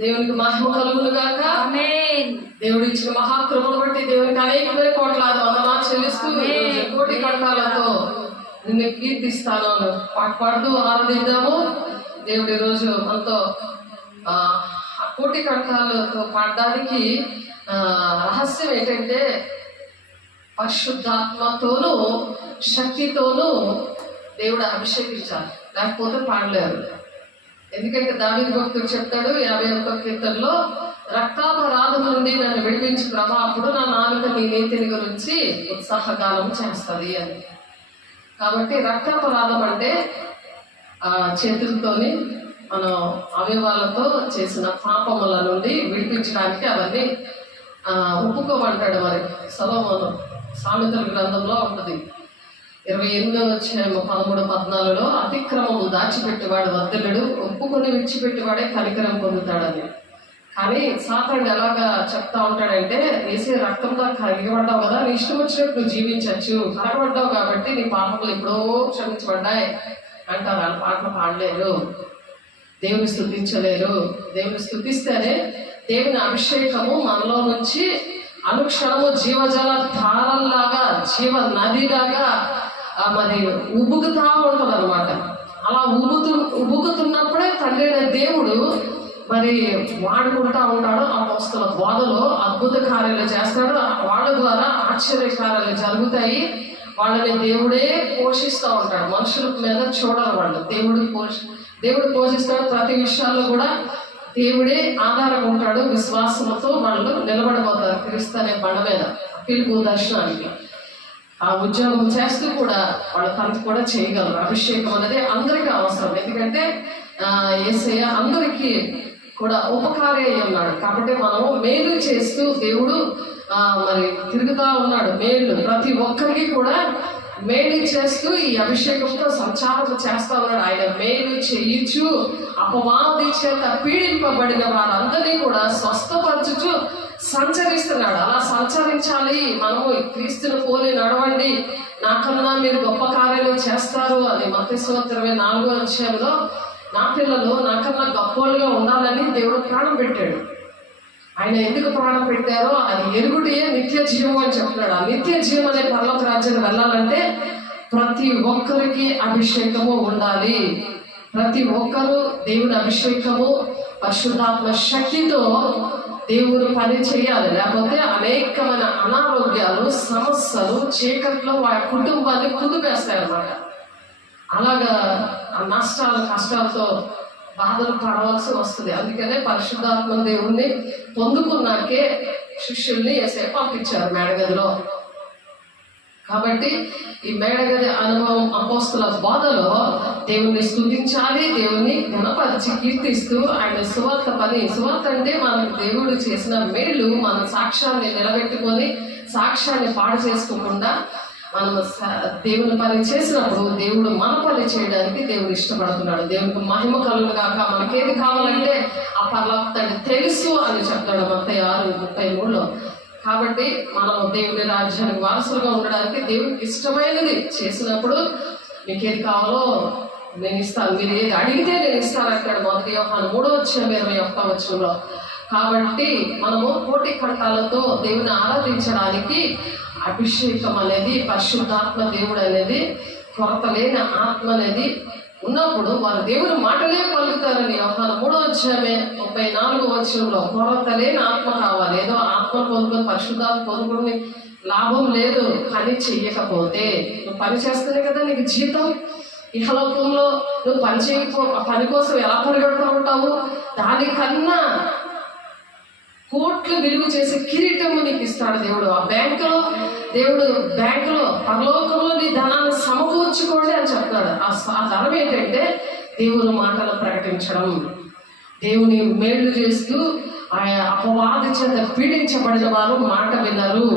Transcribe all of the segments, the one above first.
దేవునికి మహిమ కలుగును గాక. ఆమేన్. దేవుడు ఇచ్చిన మహాకృపను బట్టి దేవునికి అనేక కోట్లాది వందనాలు చెల్లిస్తూ కోటి కంఠాలతో నిన్ను కీర్తిస్తాను పాట పాడుతూ ఆరాధిద్దాము. దేవుడు ఈరోజు మనతో కోటి కంఠాలతో పాడడానికి రహస్యం ఏంటంటే పరిశుద్ధాత్మతోనూ శక్తితోనూ దేవుడు అభిషేకించాలి, లేకపోతే పాడలేరు. ఎందుకంటే దావీదు భక్తుడు చెప్తాడు 51వ కీర్తనలో, రక్తాపరాధం నుండి నన్ను విడిపించి ప్రభా, అప్పుడు నా నాలుక నీ నీతిని గురించి ఉత్సాహగానం చేస్తుంది అని. కాబట్టి రక్తాపరాధం అంటే చేతులతోని మనం అవయవాలతో చేసిన పాపముల నుండి విడిపించడానికి అవన్నీ ఒప్పుకోమంటాడు. మరి సొలొమోను సామెతల గ్రంథంలో ఉంటుంది 28వ అధ్యాయం 13-14లో, అతిక్రమము దాచిపెట్టేవాడు వర్ధిల్లుడు, ఒప్పుకొని విడిచిపెట్టేవాడే కనికరం పొందుతాడని. కానీ సాతానుడు ఎలాగా చెప్తా ఉంటాడంటే, వేసే రక్తంతో కరిగబడ్డావు కదా, నీ ఇష్టం వచ్చినట్టు నువ్వు జీవించవచ్చు, కరగబడ్డావు కాబట్టి నీ పాపములు ఎప్పుడో క్షమించబడ్డాయి అంటారు. వాళ్ళ పాటలు పాడలేరు, దేవుని స్తుతించలేరు. దేవుని స్తుతిస్తేనే దేవుని అభిషేకము మనలో నుంచి అనుక్షణము జీవజల ధారల్లాగా, జీవ నదిలాగా మరి ఉబుకుతా ఉంటది అనమాట. అలా ఉబుకుతున్నప్పుడే తండ్రి అయిన దేవుడు మరి వాడుకుంటా ఉంటాడు. అపోస్తల బోధలో అద్భుత కార్యాలు చేస్తాడు, వాళ్ళ ద్వారా ఆశ్చర్య కార్యాలు జరుగుతాయి. వాళ్ళని దేవుడే పోషిస్తూ ఉంటాడు, మనుషుల మీద చూడరు వాళ్ళు. దేవుడు పోషిస్తాడు. ప్రతి విషయాల్లో కూడా దేవుడే ఆధారం ఉంటాడు. విశ్వాసంతో వాళ్ళు నిలబడిపోతారు క్రీస్తు అనే బండ మీద పిలుపు దర్శనానికి. ఆ ఉద్యోగం చేస్తూ కూడా వాళ్ళు పని కూడా చేయగలరు. అభిషేకం అనేది అందరికీ అవసరం, ఎందుకంటే యేసయ్య అందరికీ కూడా ఉపకారి అయి ఉన్నాడు. కాబట్టి మనము మేలు చేస్తూ దేవుడు మరి తిరుగుతూ ఉన్నాడు. మేలు ప్రతి ఒక్కరికి కూడా మేలు చేస్తూ ఈ అభిషేకంతో సంచారం చేస్తా ఉన్నాడు. ఆయన మేలు చేయించు అపవాది చేత పీడింపబడిన వారందరినీ కూడా స్వస్థపరచుచు సంచరిస్తున్నాడు. అలా సంచరించాలి మనము, క్రీస్తుని పోలి నడవండి, నాకన్నా మీరు గొప్ప కార్యాలు చేస్తారు అని మత్తయి 24వ అధ్యాయంలో నా పిల్లలు నాకన్నా గొప్పలుగా ఉండాలని దేవుడు ప్రాణం పెట్టాడు. ఆయన ఎందుకు ప్రాణం పెట్టారో అది ఎరుగుటే నిత్య జీవం అని చెప్తున్నాడు. ఆ నిత్య జీవం అనే పరలోక రాజ్యానికి వెళ్ళాలంటే ప్రతి ఒక్కరికి అభిషేకము ఉండాలి. ప్రతి ఒక్కరూ దేవుని అభిషేకము పరిశుద్ధాత్మ శక్తితో దేవుని పని చేయాలి. లేకపోతే అనేకమైన అనారోగ్యాలు, సమస్యలు చీకట్లో వారి కుటుంబాన్ని కుదిపేస్తాయి అన్నమాట. అలాగా నష్టాలు కష్టాలతో బాధలు పడవలసి వస్తుంది. అందుకనే పరిశుద్ధాత్మ దేవుణ్ణి పొందుకున్నాకే శిష్యుల్ని యేసయ్య పంపించారు మేడగదిలో. కాబట్టి ఈ మేడగది అనుభవం అపోస్తల బోధలో దేవుణ్ణి స్తుతించాలి, దేవుణ్ణి ఘనపరిచి కీర్తిస్తూ ఆయన సువార్త పని. సువార్త అంటే మనకు దేవుడు చేసిన మేలు మన సాక్ష్యాన్ని నిలబెట్టుకొని సాక్ష్యాన్ని పాడు చేసుకోకుండా మనం దేవుని పని చేసినప్పుడు దేవుడు మన పని చేయడానికి దేవుడు ఇష్టపడుతున్నాడు. దేవునికి మహిమ కలుగును గాక. మనకేది కావాలంటే ఆ పరలోకతాన్ని తెలుసు అని చెప్తాడు మత్తయి 6:33లో. కాబట్టి మనం దేవుని రాజ్యానికి వారసులుగా ఉండడానికి దేవునికి ఇష్టమైనది చేసినప్పుడు మీకు ఏది కావాలో నేను ఇస్తాను, మీరు ఏది అడిగితే నేను ఇస్తాను అంటాడు 1 యోహాను 3:21. కాబట్టి మనము కోటి కంఠాలతో దేవుని ఆరాధించడానికి అభిషేకం అనేది, పరిశుద్ధాత్మ దేవుడు అనేది, కొరత లేని ఆత్మ అనేది ఉన్నప్పుడు వారు దేవుని మాటలే పలుకుతారని యోహాను 3:34 కొరత లేని ఆత్మ కావాలి. ఏదో ఆత్మ పొందుకొని పరిశుద్ధాత్మ పొందుకుని లాభం లేదు. పని చెయ్యకపోతే నువ్వు పని చేస్తేనే కదా నీకు జీతం. ఇహలోకంలో నువ్వు పని పని కోసం ఎలా పరిగెడుతూ ఉంటావు? దానికన్నా కోట్లు విలువ చేసే కిరీటము నీకు ఇస్తాడు దేవుడు. ఆ బ్యాంకులో దేవుడు పరలోకంలో నీ ధనాన్ని సమకూర్చుకోండి అని చెప్తాడు. ఆ ధనం ఏంటంటే దేవుని మాటలు ప్రకటించడం, దేవుని మేలు చేస్తూ అపవాది చేత పీడించబడిన వారు మాట వినరు.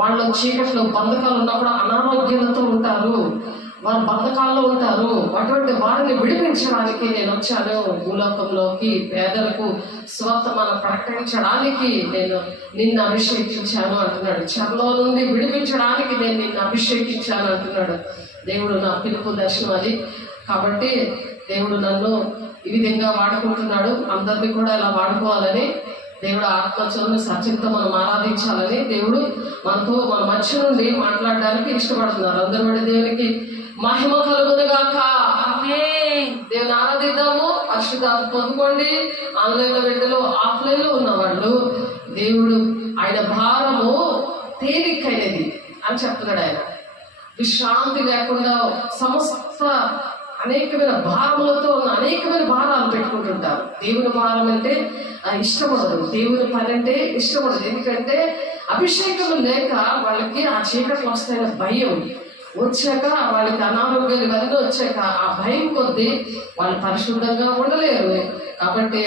వాళ్ళ చీకట్లో బంధకాలు ఉన్నప్పుడు అనారోగ్యాలతో ఉంటారు, వారు బంధకాల్లో ఉంటారు. అటువంటి వారిని విడిపించడానికి నేను వచ్చాను భూలోకంలోకి. పేదలకు స్వత్తమానం ప్రకటించడానికి నేను నిన్ను అభిషేకించాను అంటున్నాడు. చెరలో నుండి విడిపించడానికి నేను నిన్ను అభిషేకించాను అంటున్నాడు దేవుడు. నా పిలుపు దర్శనం అది. కాబట్టి దేవుడు నన్ను ఈ విధంగా వాడుకుంటున్నాడు, అందరినీ కూడా ఇలా వాడుకోవాలని, దేవుడు ఆత్మచోని సత్యంతో మనం ఆరాధించాలని దేవుడు మనతో మన మధ్య నుండి మాట్లాడడానికి ఇష్టపడుతున్నారు. అందరూ కూడా దేవునికి మహిమ కలుగునుగాక. దేవుని ఆరాధిద్దాము, పరిశుద్ధాత్మ పొందుకోండి. ఆన్లైన్లో బిడ్డలు, ఆఫ్లైన్లో ఉన్నవాళ్ళు, దేవుడు ఆయన భారము తేలికైనది అని చెప్తున్నాడు. ఆయన విశ్రాంతి లేకుండా సమస్త అనేకమైన భారములతో ఉన్న అనేకమైన భారాలు పెట్టుకుంటుంటారు. దేవుని భారం అంటే ఇష్టపడదు, దేవుని పని అంటే ఇష్టపడదు. ఎందుకంటే అభిషేకం లేక వాళ్ళకి ఆ చీకట్లు వస్తాయన్న భయం వచ్చాక, వాళ్ళకి అనారోగ్యాలు ఇవన్నీ వచ్చాక ఆ భయం కొద్దీ వాళ్ళు పరిశుద్ధంగా ఉండలేరు. కాబట్టి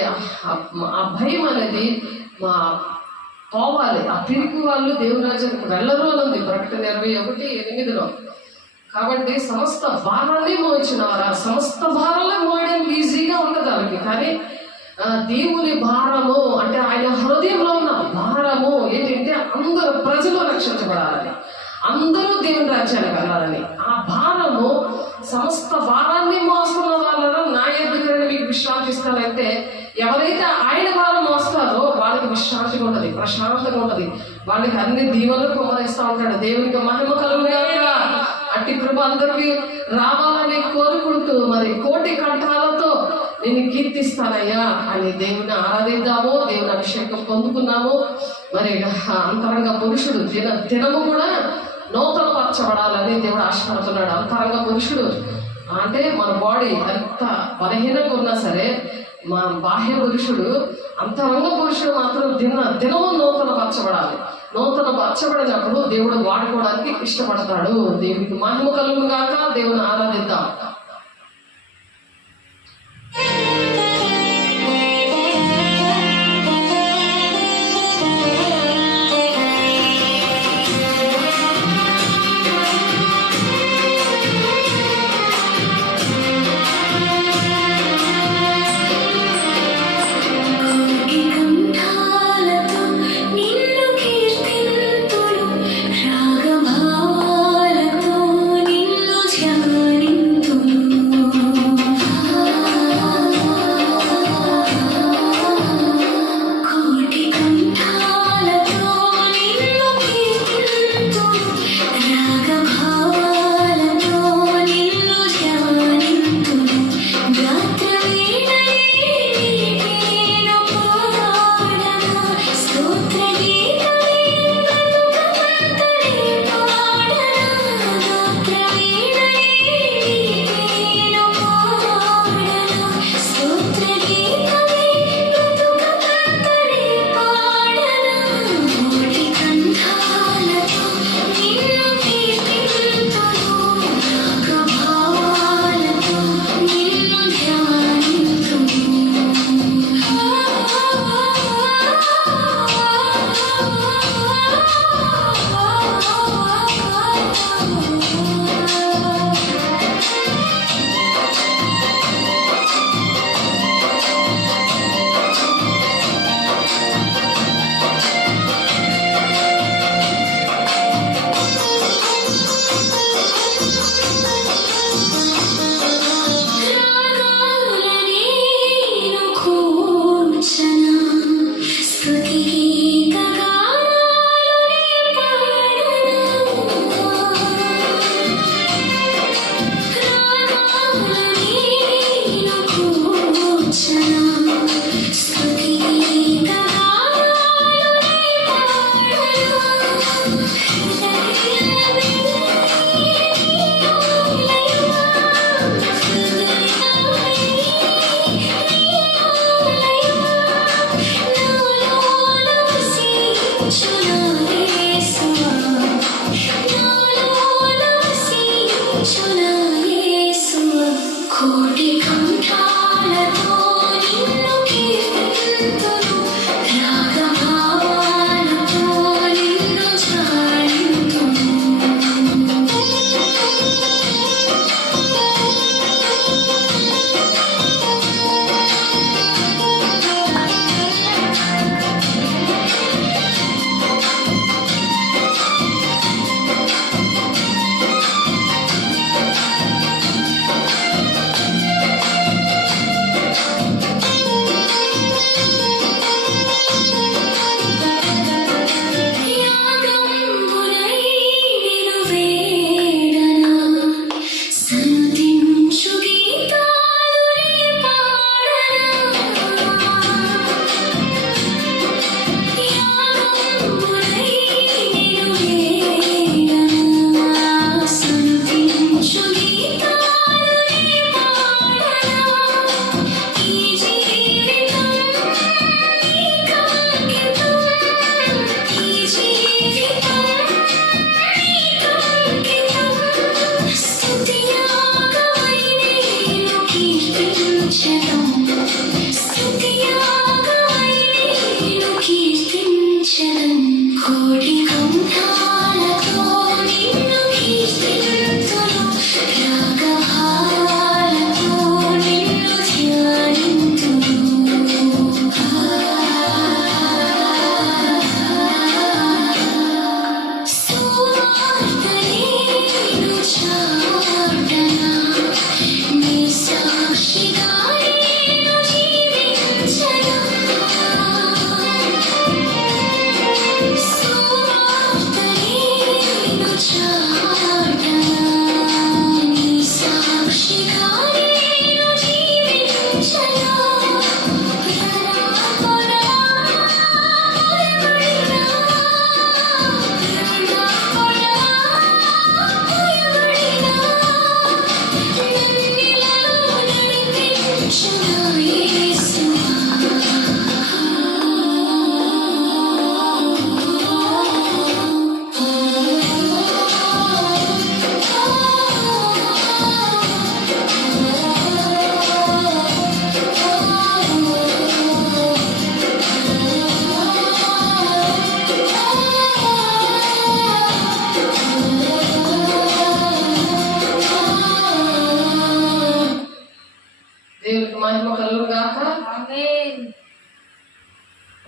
ఆ భయం అనేది పోవాలి. ఆ పిరికి వాళ్ళు దేవుని రాజ్యానికి వెళ్ళరు అని ఉంది ప్రకటన 21:8. కాబట్టి సమస్త భారాన్ని మోయించిన వారు ఆ సమస్త భారాన్ని మోయడానికి ఈజీగా ఉంటుంది వాళ్ళకి. కానీ దేవుని భారము అంటే ఆయన హృదయంలో ఉన్న భారము ఏంటంటే అందరూ ప్రజలు రక్షించబడాలని, అందరూ దేవుని రాజ్యానికి వెళ్ళాలని. ఆ భారము సమస్త భారాన్ని మోస్తున్న వాళ్ళను నా ఎదుగుదలని మీకు విశ్రాంతి ఇస్తానంటే, ఎవరైతే ఆయన భారం మోస్తారో వాళ్ళకి విశ్రాంతిగా ఉంటుంది, ప్రశాంతంగా ఉంటుంది, వాళ్ళకి అన్ని దీవెనలు కుమ్మరిస్తూ ఉంటాడు. దేవునికి మహిమ కలుగుగాక. అట్టి కృప అందరికీ రావాలని కోరుకుంటూ మరి కోటి కంఠాలతో నేను కీర్తిస్తానయ్యా అని దేవుని ఆరాధిద్దాము. దేవుని అభిషేకం పొందుకున్నాము. మరి అంతరంగ పురుషుడు దినము కూడా నూతన పరచబడాలని దేవుడు ఆశపడుతున్నాడు. అంతరంగ పురుషుడు అంటే మన బాడీ ఎంత బలహీనంగా ఉన్నా సరే, మా బాహ్య పురుషుడు అంతరంగ పురుషుడు మాత్రం దినము నూతన పరచబడాలి. నూతన పరచబడినప్పుడు దేవుడు వాడుకోవడానికి ఇష్టపడతాడు. దేవునికి మహిమ కలుగును గాక. దేవుని ఆరాధిద్దాం. రాగమాలతో నిన్ను ధ్యానింతును.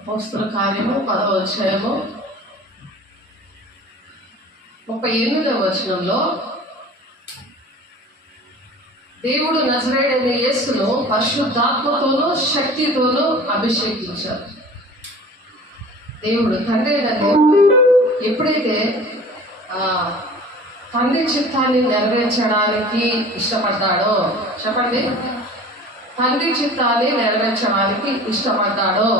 అపోస్తల కార్యము 10వ అధ్యాయము 38వ వచనంలో దేవుడు నజరేయుడైన యేసును పరిశుద్ధాత్మతోనూ శక్తితోనూ అభిషేకించారు. దేవుడు తండ్రి అయిన దేవుడు ఎప్పుడైతే తండ్రి చిత్తాన్ని నెరవేర్చడానికి ఇష్టపడ్డాడో, చెప్పండి, తండ్రి చిత్తాన్ని నెరవేర్చడానికి ఇష్టపడ్డాడో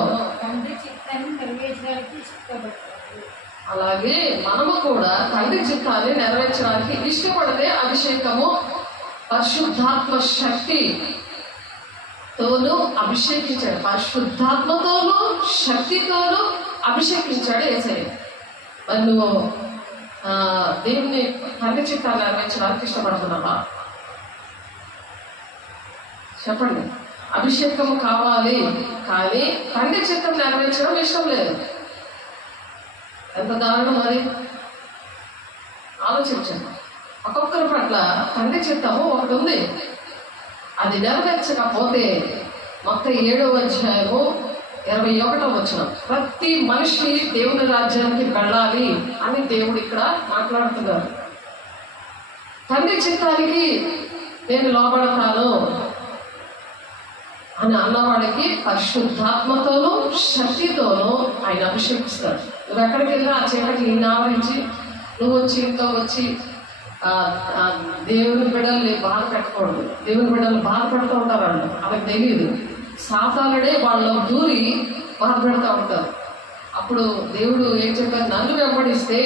అలాగే మనము కూడా తండ్రి చిత్తాన్ని నెరవేర్చడానికి ఇష్టపడితే అభిషేకము పరిశుద్ధాత్మ శక్తితోనూ అభిషేకించాడు. పరిశుద్ధాత్మతోనూ శక్తితోనూ అభిషేకించాడు యేసయ్య. మరి నువ్వు దేవుని తండ్రి చిత్తాన్ని నెరవేర్చడానికి ఇష్టపడుతున్నావా? చెప్పండి. అభిషేకము కావాలి, కానీ తండ్రి చిత్తం నెరవేర్చడం ఇష్టం లేదు. ఎంత దారుణం మరి, ఆలోచించండి. ఒక్కొక్కరి పట్ల తండ్రి చిత్తము ఒకటి ఉంది, అది నెరవేర్చకపోతే మొత్తం 7వ అధ్యాయము 21వ వచనం, ప్రతి మనిషి దేవుని రాజ్యానికి వెళ్ళాలి అని దేవుడు ఇక్కడ మాట్లాడుతున్నారు. తండ్రి చిత్తానికి నేను లోబడతాను అని అన్నవాడికి పరిశుద్ధాత్మతోనూ శక్తితోనూ ఆయన అభిషేకిస్తాడు. నువ్వు ఎక్కడికి వెళ్ళినా ఆ చీకటి నిన్ను ఆవరించి నువ్వు వచ్చి ఇంట్లో వచ్చి దేవుని బిడ్డల్ని బాధ పెట్టకూడదు. దేవుని బిడ్డలు బాధ పెడుతూ ఉంటారు వాళ్ళు, వాళ్ళకి తెలియదు. సాతానుడే వాళ్ళలో దూరి బాధ పెడతా ఉంటారు. అప్పుడు దేవుడు ఏం చెప్పారు? నన్ను వెంబడిస్తే,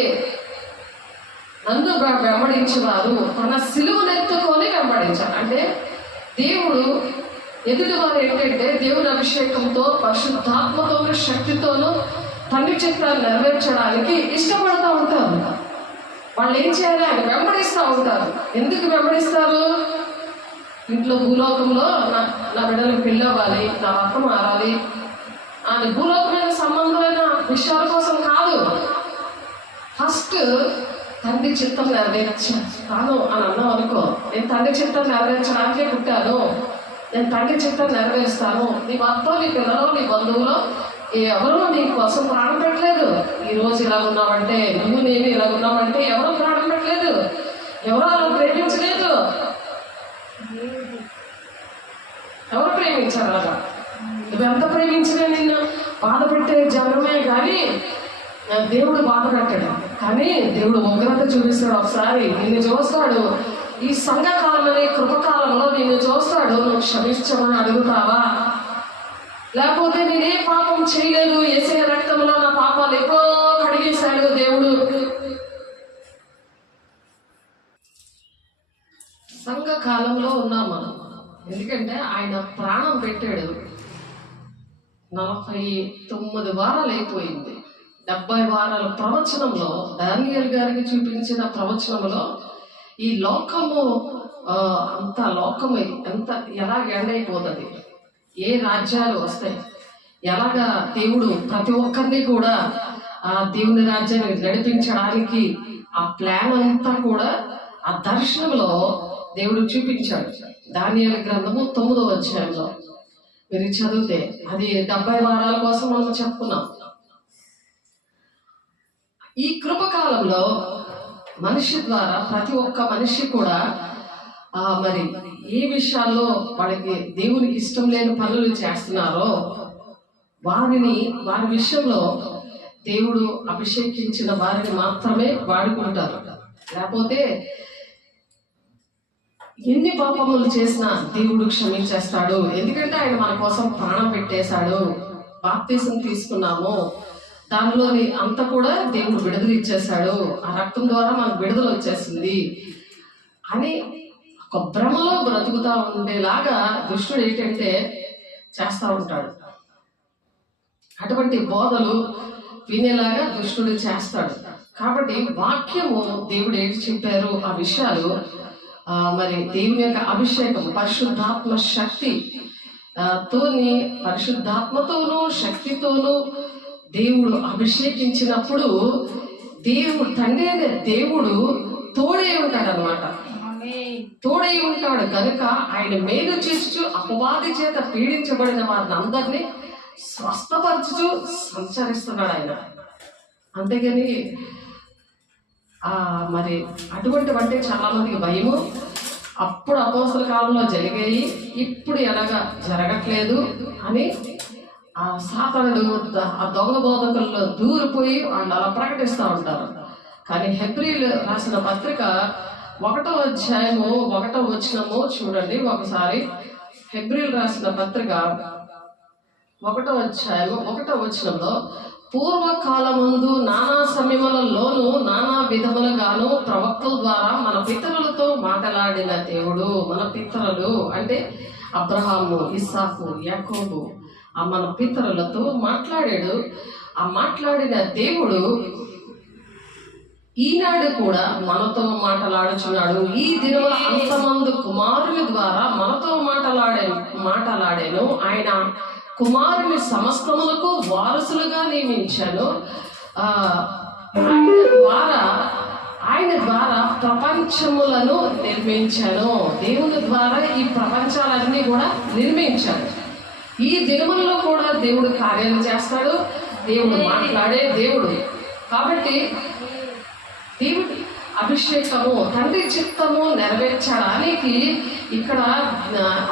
నన్ను వెంబడించేవారు తన సిలువనెత్తుకొని వెంబడించారు. అంటే దేవుడు ఎదుటి వారు ఏంటంటే దేవుని అభిషేకంతో పరిశుద్ధాత్మతోనూ శక్తితోనూ తండ్రి చిత్తాన్ని నెరవేర్చడానికి ఇష్టపడుతూ ఉంటారు. వాళ్ళు ఏం చేయాలి? ఆయన వెంబడిస్తూ ఉంటారు. ఎందుకు వెంబడిస్తారు? ఇంట్లో భూలోకంలో నా బిడ్డలకు పెళ్ళి అవ్వాలి, నా భర్త మారాలి అని భూలోకమైన సంబంధమైన విషయాల కోసం కాదు. ఫస్ట్ తండ్రి చిత్తం నెరవేర్చాను అని అన్నాం అనుకో, నేను తండ్రి చిత్తం నెరవేర్చడానికే పుట్టాను, నేను తండ్రి చిత్తం నెరవేరుస్తాను. నీ భర్త, నీ పిల్లలు, నీ బంధువులు ఎవరు నీ కోసం ప్రాణం పెట్టలేదు. ఈరోజు ఇలా ఉన్నామంటే, నువ్వు నేను ఇలా ఉన్నామంటే ఎవరు ప్రాణం పెట్టలేదు, ఎవరు అలా ప్రేమించలేదు. ఎవరు ప్రేమించారు? అలాగా నువ్వెంత ప్రేమించినా నిన్ను బాధ పెట్టే జనమే కానీ దేవుడు బాధ పెట్టాడు. కానీ దేవుడు ఉగ్రత చూపిస్తాడు. ఒకసారి నిన్ను చూస్తాడు. ఈ సంఘకాలం అనే కృపకాలంలో నిన్ను చూస్తాడు. నువ్వు క్షమించమని అడుగుతావా? లేకపోతే నేనే పాపం చేయలేదు, యేసయ్య రక్తంలో నా పాపాలు ఎప్పుడో కడిగేశాడు దేవుడు. సంఘకాలంలో ఉన్నాం మనం. ఎందుకంటే ఆయన ప్రాణం పెట్టాడు. 49 వారాలు అయిపోయింది. 70 వారాల ప్రవచనంలో, దానియేలు గారికి చూపించిన ప్రవచనంలో ఈ లోకము అంత లోకము ఎంత ఎలాగ ఎండైపోతుంది, ఏ రాజ్యాలు వస్తాయి, ఎలాగా దేవుడు ప్రతి ఒక్కరిని కూడా ఆ దేవుని రాజ్యాన్ని నడిపించడానికి ఆ ప్లాన్ అంతా కూడా ఆ దర్శనంలో దేవుడు చూపించాడు. దానియేలు గ్రంథము 9వ అధ్యాయంలో మీరు చదివితే అది 70 వారాల కోసం మనం చెప్పుకున్నాం. ఈ కృపకాలంలో మనిషి ద్వారా ప్రతి ఒక్క మనిషి కూడా మరి ఏ విషయాల్లో వాడికి దేవునికి ఇష్టం లేని పనులు చేస్తున్నారో వారి విషయంలో దేవుడు అభిషేకించిన వారిని మాత్రమే వాడుకుంటారు. లేకపోతే ఎన్ని పాపములు చేసినా దేవుడు క్షమించేస్తాడు. ఎందుకంటే ఆయన మన కోసం ప్రాణం పెట్టేశాడు. బాప్తిసం తీసుకున్నాము, దానిలోని అంతా కూడా దేవుడు విడుదల ఇచ్చేశాడు. ఆ రక్తం ద్వారా మనకు విడుదల వచ్చేసింది అని ఒక భ్రమలో బ్రతుకుతా ఉండేలాగా దుష్టుడు ఏంటంటే చేస్తూ ఉంటాడు. అటువంటి బోధలు వినేలాగా దుష్టుడు చేస్తాడు. కాబట్టి వాక్యము దేవుడు ఏంటి చెప్పారు ఆ విషయాలు మరి దేవుని యొక్క అభిషేకం పరిశుద్ధాత్మ శక్తి పరిశుద్ధాత్మతోనూ శక్తితోనూ దేవుడు అభిషేకించినప్పుడు దేవుడు తండ్రి అనే దేవుడు తోడై ఉంటాడు అన్నమాట. తోడై ఉంటాడు కనుక ఆయన మేలు చేస్తూ అపవాది చేత పీడించబడిన వారిని అందరినీ స్వస్థపరచుచు సంచరిస్తున్నాడు ఆయన. అంతేగాని మరి అటువంటివంటే చాలా మందికి భయము. అప్పుడు అపోస్తల కాలంలో జరిగాయి, ఇప్పుడు ఎలాగా జరగట్లేదు అని ఆ సాతానుడు ఆ దొంగ బోధకుల్లో దూరిపోయి వాళ్ళు అలా ప్రకటిస్తూ ఉంటారు. కానీ హెబ్రీలు రాసిన పత్రిక 1వ అధ్యాయము 1వ వచనము చూడండి ఒకసారి. హెబ్రీలు రాసిన పత్రిక 1వ అధ్యాయము 1వ వచనంలో, పూర్వకాలమందు నానా సమయములలోనూ నానా విధములుగాను ప్రవక్తల ద్వారా మన పితరులతో మాట్లాడిన దేవుడు. మన పితరులు అంటే అబ్రహాము, ఇస్సాకు, యాకోబు, మన పితరులతో మాట్లాడాడు. ఆ మాట్లాడిన దేవుడు ఈనాడు కూడా మనతో మాట్లాడుచున్నాడు. ఈ దినముల అంతమందు కుమారుని ద్వారా మనతో మాట్లాడాను. ఆయన కుమారుని సమస్తములకు వారసులుగా నియమించాను. ఆయన ద్వారా ప్రపంచములను నిర్మించాను. దేవుని ద్వారా ఈ ప్రపంచాలన్నీ కూడా నిర్మించాడు. ఈ దినములలో కూడా దేవుడు కార్యాలు చేస్తాడు. దేవుడు మాట్లాడే దేవుడు. కాబట్టి దేవుడి అభిషేకము, తండ్రి చిత్తము నెరవేర్చడానికి ఇక్కడ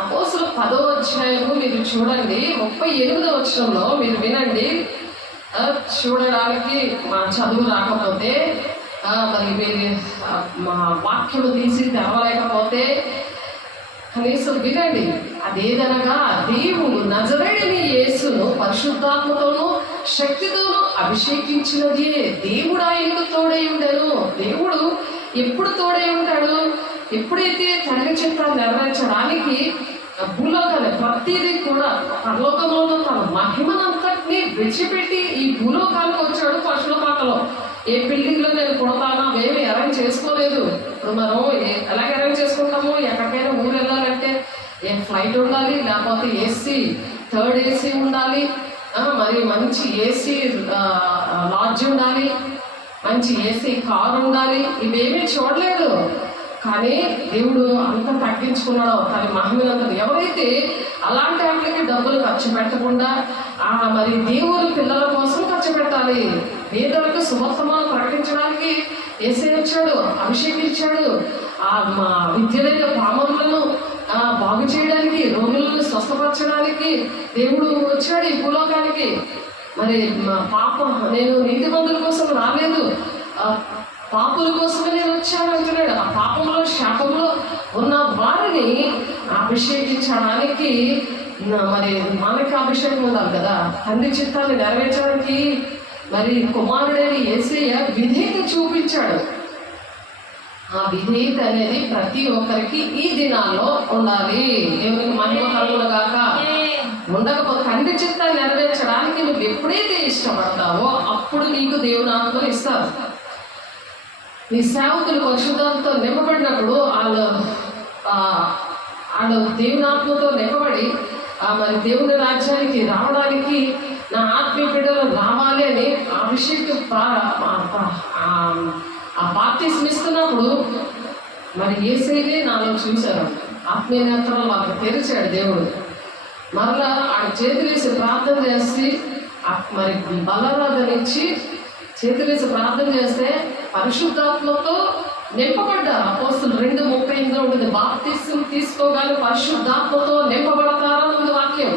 అపోస్తలుల 10వ అధ్యాయము మీరు చూడండి, 38వ వచనంలో మీరు వినండి. చూడడానికి మా చదువు రాకపోతే, మరి మీరు మా వాక్యము తీసి తెరవలేకపోతే కనీసం వినండి. అదేదనగా దేవుడు నజరేయుడైన యేసును పరిశుద్ధాత్మతోనూ శక్తితోనూ అభిషేకించినది. దేవుడు ఆయనకు తోడై ఉండను. దేవుడు ఎప్పుడు తోడై ఉంటాడు? ఎప్పుడైతే తండ్రి చిత్తాన్ని నెరవేర్చడానికి భూలోకాన్ని ప్రతిదీ కూడా పరలోకంలో తన మహిమనంతటిని విడిచిపెట్టి ఈ భూలోకానికి వచ్చాడు. పశువుల ఏ బిల్డింగ్ లో నేను కొడతానా అవేమి అరేంజ్ చేసుకోలేదు. ఇప్పుడు మనం ఎలాగ అరేంజ్ చేసుకుంటాము? ఎక్కడికైనా ఊరు వెళ్ళాలంటే ఫ్లైట్ ఉండాలి, లేకపోతే ఏసీ 3rd AC ఉండాలి, మరి మంచి ఏసీ లాడ్జ్ ఉండాలి, మంచి ఏసీ కారు ఉండాలి. ఇవేమీ చూడలేదు. కానీ దేవుడు అంత తగ్గించుకున్నాడు తన మహిమనంతా. ఎవరైతే అలాంటి వాటికి డబ్బులు ఖర్చు పెట్టకుండా మరి దేవుని పిల్లల కోసం ఖర్చు పెట్టాలి. పేదలకు శుభవర్తమానం ప్రకటించడానికి యేసే వచ్చాడు, అభిషేకించాడు. మా విద్యలైన పామరులను బాగు చేయడానికి, రోగులను స్వస్థపరచడానికి దేవుడు వచ్చాడు ఈ భూలోకానికి. మరి నేను నీతిమంతుల కోసం రాలేదు, పాపుల కోసమే నేను వచ్చాను అంటున్నాడు. ఆ పాపంలో శాపంలో ఉన్న వారిని అభిషేకించడానికి మరి మనకి అభిషేకం ఉండాలి కదా. తండ్రి చిత్తాన్ని నెరవేర్చడానికి మరి కుమారుడైన యేసయ్య విధేయత చూపించాడు. ఆ విధేయత అనేది ప్రతి ఒక్కరికి ఈ దినాల్లో ఉండాలి. దేవునికి మహిమ కలుగును గాక. ఉండకపోతే తండ్రి చిత్తాన్ని నెరవేర్చడానికి నువ్వు ఎప్పుడైతే ఇష్టపడతావో అప్పుడు నీకు దేవుని ఆత్మను ఇస్తారు. నీ సేవకులు పరిశుద్ధాత్మతో నింపబడినప్పుడు వాళ్ళు దేవుని ఆత్మతో నింపబడి మరి దేవుని రాజ్యానికి రావడానికి నా ఆత్మీయ బిడ్డలు రావాలి అని అభిషేకం బాప్తిస్మం ఇస్తున్నప్పుడు మరి యేసయ్యనే నాలో చూశారు. ఆత్మీయ నేత్రాలు వాళ్ళకి తెరిచాడు దేవుడు. మరలా ఆడ చేతులేసి ప్రార్థన చేసి మరి బలారాధన ఇచ్చి చేతులేసి ప్రార్థన చేస్తే పరిశుద్ధాత్మతో నింపబడ్డారు. అపోస్తలులు 2:38 ఉంటుంది. బాప్తిస్మం తీసుకోగానే పరిశుద్ధాత్మతో నింపబడతారని ఉంది వాక్యం.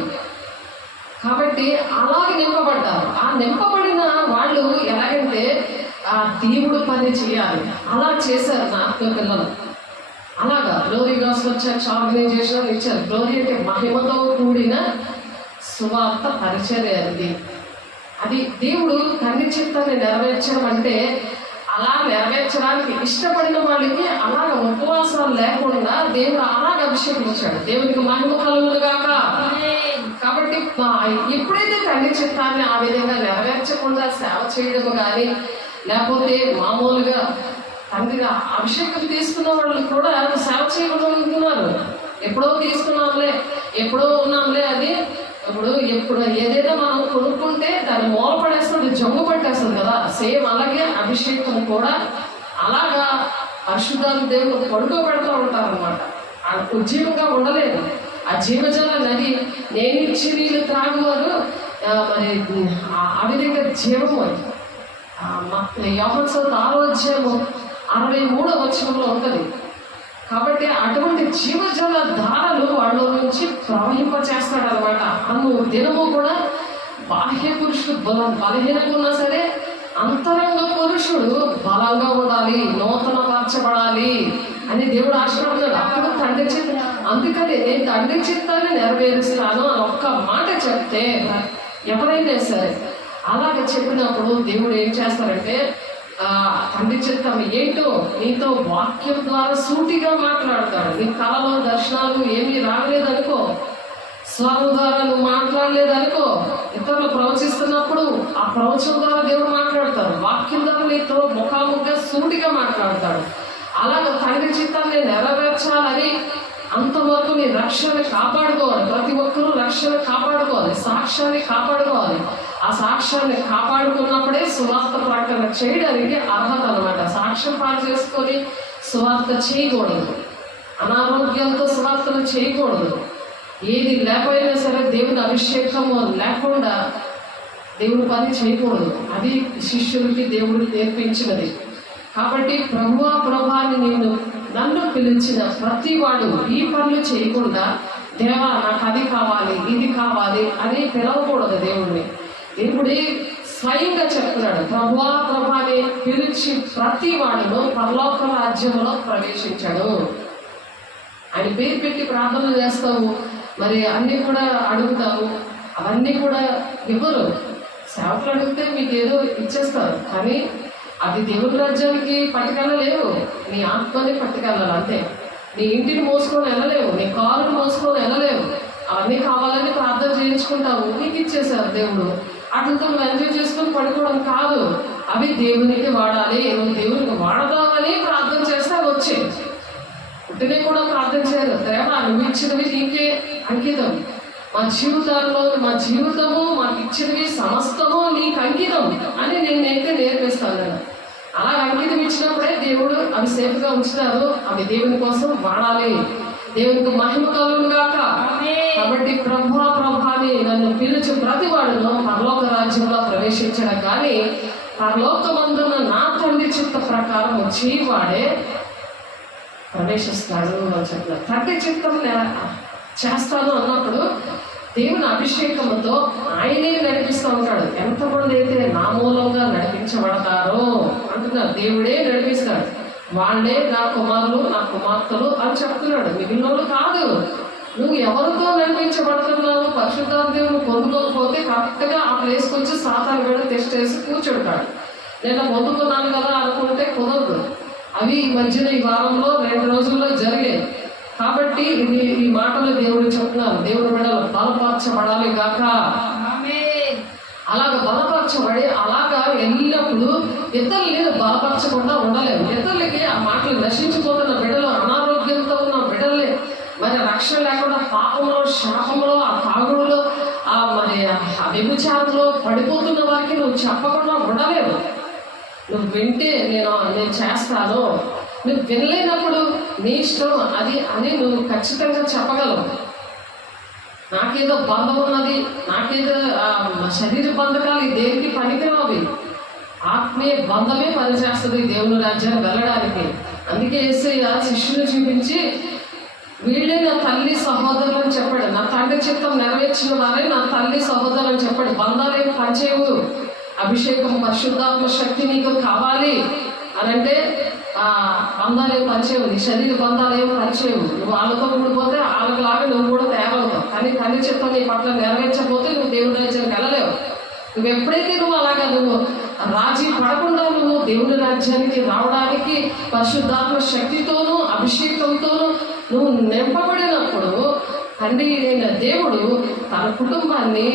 కాబట్టి అలాగే నింపబడ్డారు. ఆ నింపబడిన వాళ్ళు ఎలాగంటే దేవుడు పని చేయాలి. అలా చేశారు నా ఆత్మ పిల్లలు. అలాగా గ్లోరీ గాస్పెల్ చర్చ్ ఆర్గనైజేషన్ ఇచ్చారు. గ్లోరీ అంటే మహిమతో కూడిన సువార్త పరిచర్య. అది దేవుడు తండ్రి చిత్తాన్ని నెరవేర్చడం అంటే అలా నెరవేర్చడానికి ఇష్టపడిన వాళ్ళకి అలాగ ఉపవాసాలు లేకుండా దేవుడు అలాగ అభిషేకించాడు. దేవునికి మహిమ కలుగును గాక. కాబట్టి ఎప్పుడైతే తండ్రి చిత్తాన్ని ఆ విధంగా నెరవేర్చకుండా సేవ చేయడం కానీ, లేకపోతే మామూలుగా తండ్రిగా అభిషేకం తీసుకున్న వాళ్ళు కూడా సేవ చేయకుండా ఉంటున్నారు. ఎప్పుడో తీసుకున్నాంలే, ఎప్పుడో ఉన్నాంలే. అది ఎప్పుడు ఏదైనా మనం కొనుక్కుంటే దాన్ని మూల పడేస్తుంది, జమ్ము పట్టేస్తుంది కదా. సేమ్ అలాగే అభిషేకం కూడా అలాగా పరిశుద్ధాత్మ దేవుడు పడుకోబెడతా ఉంటారు అనమాట. ఉజ్జీవంగా ఉండలేదు. ఆ జీవజల నది నేను ఇచ్చి నీళ్ళు త్రాగువారు మరి ఆ విధంగా జీవము యోహాను సువార్త 6వ అధ్యాయము 63వ వచనంలో ఉంటుంది. కాబట్టి అటువంటి జీవజల ధారలు వాళ్ళ నుంచి ప్రవహింపచేస్తాడు అనమాట. అను దినము కూడా బాహ్య పురుషుడు బలహీనంగా ఉన్నా సరే అంతరంగ పురుషుడు బలంగా ఉండాలి, నూతన పరచబడాలి అని దేవుడు ఆశపడుతున్నాడు. అప్పుడు తండ్రి చిత్త, అందుకని నేను తండ్రి చిత్తాన్ని నెరవేరుస్తాను అని ఒక్క మాట చెప్తే ఎవరైనా సరే అలాగ చెప్పినప్పుడు దేవుడు ఏం చేస్తారంటే తండ్రి చిత్తం ఏంటో నీతో వాక్యం ద్వారా సూటిగా మాట్లాడతాడు. నీ కళలో దర్శనాలు ఏమీ రాలేదనుకో, స్వరం ద్వారా నువ్వు మాట్లాడలేదనుకో, ఇతరులు ప్రవచిస్తున్నప్పుడు ఆ ప్రవచనం ద్వారా దేవుడు మాట్లాడతాడు. వాక్యం ద్వారా నీతో ముఖాముఖిగా సూటిగా మాట్లాడతాడు. అలాగ తండ్రి చిత్తాన్ని నెరవేర్చాలని అంతవరకు నీ రక్షణ కాపాడుకోవాలి. ప్రతి ఒక్కరూ రక్షణ కాపాడుకోవాలి, సాక్ష్యాన్ని కాపాడుకోవాలి. ఆ సాక్ష్యాన్ని కాపాడుకున్నప్పుడే సువార్త ప్రకటన చేయడానికి అర్హత అనమాట. సాక్ష్యం పాలు చేసుకొని సువార్త చేయకూడదు, అనారోగ్యంతో సువార్తలు చేయకూడదు. ఏది లేకపోయినా సరే దేవుని అభిషేకము లేకుండా దేవుని పని చేయకూడదు. అది శిష్యులకి దేవుడు నేర్పించినది. కాబట్టి ప్రభువా ప్రభాని నన్ను పిలిచిన ప్రతి వాడు ఈ పనులు చేయకుండా దేవా నాకు అది కావాలి ఇది కావాలి అని పిలవకూడదు. దేవుడే స్వయంగా చెప్తున్నాడు, ప్రభువా ప్రభాని పిలిచి ప్రతి వాడును పరలోక రాజ్యంలో ప్రవేశించాడు. ఆయన పేరు పెట్టి ప్రార్థనలు చేస్తావు, మరి అన్నీ కూడా అడుగుతావు, అవన్నీ కూడా ఇవ్వరు. సేవకులు అడిగితే మీకు ఏదో ఇచ్చేస్తారు, కానీ అది దేవుని రాజ్యానికి పట్టుకెళ్ళలేవు. నీ ఆత్మని పట్టుకెళ్ళాలి అంతే. నీ ఇంటిని మోసుకొని వెళ్ళలేవు, నీ కారుని మోసుకొని వెళ్ళలేవు. అవన్నీ కావాలని ప్రార్థన చేయించుకుంటావు, నీకు ఇచ్చేసారు దేవుడు. అట్లతో నువ్వు ఎంజాయ్ చేసుకొని పడుకోవడం కాదు, అవి దేవునికి వాడాలి. నువ్వు దేవునికి వాడదామని ప్రార్థన చేస్తే వచ్చే పుట్టినే కూడా ప్రార్థన చేయరు. దేవా నువ్వు ఇచ్చినవి నీకే అంకితం, మా జీవితాల్లో మా జీవితము మాకు ఇచ్చినవి సమస్తము నీకు అంకితం అని నేనైతే నేర్పిస్తాను కదా. అలా అంకితం ఇచ్చినప్పుడే దేవుడు అవి సేఫ్గా ఉంచుతారు. అవి దేవుని కోసం వాడాలి, దేవునికి మహిమ కలుగును గాక. కాబట్టి ప్రభాని నన్ను పిలిచి ప్రతి వాడును పరలోక రాజ్యంలో ప్రవేశించడం, కానీ పరలోకమందున్న నా తండ్రి చిత్త ప్రకారం చేయవాడే ప్రవేశిస్తాడు అని చెప్తారు. తండ్రి చిత్తం చేస్తాను అన్నప్పుడు దేవుని అభిషేకంతో ఆయనే నడిపిస్తూ ఉంటాడు. ఎంతమంది అయితే నా మూలంగా నడిపించబడతారో అంటున్నారు, దేవుడే నడిపిస్తాడు. వాళ్ళే నా కుమారులు నా కుమార్తెలు అని చెప్తున్నాడు, మిగిలినోళ్ళు కాదు. నువ్వు ఎవరితో నడిపించబడుతున్నావు? పరిశుద్ధాత్మ దేవుడు పొందుకోకపోతే కరెక్ట్గా ఆ ప్లేస్కి వచ్చి సాతాను కూడా టెస్ట్ చేసి కూర్చుంటాడు. నేను పొందుకున్నాను కదా అనుకుంటే కుదరదు. అవి ఈ మధ్యన ఈ వారంలో 2 రోజుల్లో జరిగాయి. కాబట్టి ఈ మాటలు దేవుడు చెప్తున్నారు, దేవుడు బిడ్డలు బలపరచబడాలి గాక. అలాగ బలపరచబడి అలాగా ఎల్లప్పుడు ఇతరులని బలపరచకుండా ఉండలేము. ఇతరులకి ఆ మాటలు నశించిపోతున్న బిడ్డలు, అనారోగ్యంతో ఉన్న బిడ్డల్ని, మరి రక్షణ లేకుండా పాపంలో శాపంలో ఆ తాగుడులో మరి ఆ వ్యభిచారంలో పడిపోతున్న వారికి నువ్వు చెప్పకుండా ఉండలేవు. నువ్వు వింటే నేను చేస్తాను, నువ్వు వినలేనప్పుడు నీ ఇష్టం అది అని నువ్వు ఖచ్చితంగా చెప్పగలవు. నాకేదో బంధం ఉన్నది, నాకేదో శరీర బంధకాలు దేనికి పనికిరావి. ఆత్మీయ బంధమే పనిచేస్తుంది దేవుని రాజ్యాన్ని వెళ్ళడానికి. అందుకే యేసయ్య శిష్యుని చూపించి వీళ్ళే నా తల్లి సహోదరులు అని చెప్పాడు. నా తండ్రి చిత్తం నెరవేర్చిన వారే నా తల్లి సహోదరులు అని చెప్పాడు. బంధాలేమి పనిచేయవు. అభిషేకం పరిశుద్ధాత్మ శక్తి నీకు కావాలి అని అంటే బంధాలు ఏమి పనిచేయవు, నీ శరీర బంధాలు ఏమి పనిచేయవు. నువ్వు వాళ్ళతో కూడిపోతే వాళ్ళలాగా నువ్వు కూడా తేగలుగుతావు, కానీ తల్లి చిత్తం నీ పట్ల నెరవేర్చకపోతే నువ్వు దేవుని రాజ్యానికి వెళ్ళలేవు. నువ్వు ఎప్పుడైతే నువ్వు రాజీ పడకుండా నువ్వు దేవుని రాజ్యానికి రావడానికి పరిశుద్ధాత్మ శక్తితోనూ అభిషేకంతోనూ నువ్వు నింపబడినప్పుడు తండ్రి అయిన దేవుడు తన కుటుంబాన్ని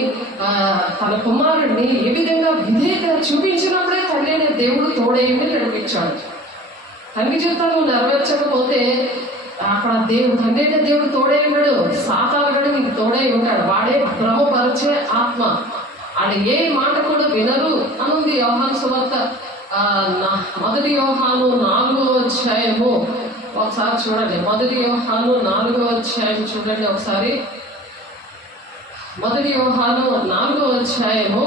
తన కుమారుడిని ఏ విధంగా విధేయత చూపించినప్పుడే తండ్రి అయిన దేవుడు తోడేమి నడిపించాడు. తండ్రి చిత్తాన్ని నెరవేర్చకపోతే అక్కడ తండ్రి అయిన దేవుడు తోడై ఉన్నాడు, సాతాను కూడా నీకు తోడై ఉంటాడు. వాడే భ్రమపరిచే ఆత్మ. అది ఏ మాట కూడా వినరు అనుంది యోహాను సువార్త 1 యోహాను 4వ అధ్యాయము. ఒకసారి చూడండి, 1 యోహాను 4వ అధ్యాయం చూడండి ఒకసారి. మొదటి యోహాను 4వ అధ్యాయము,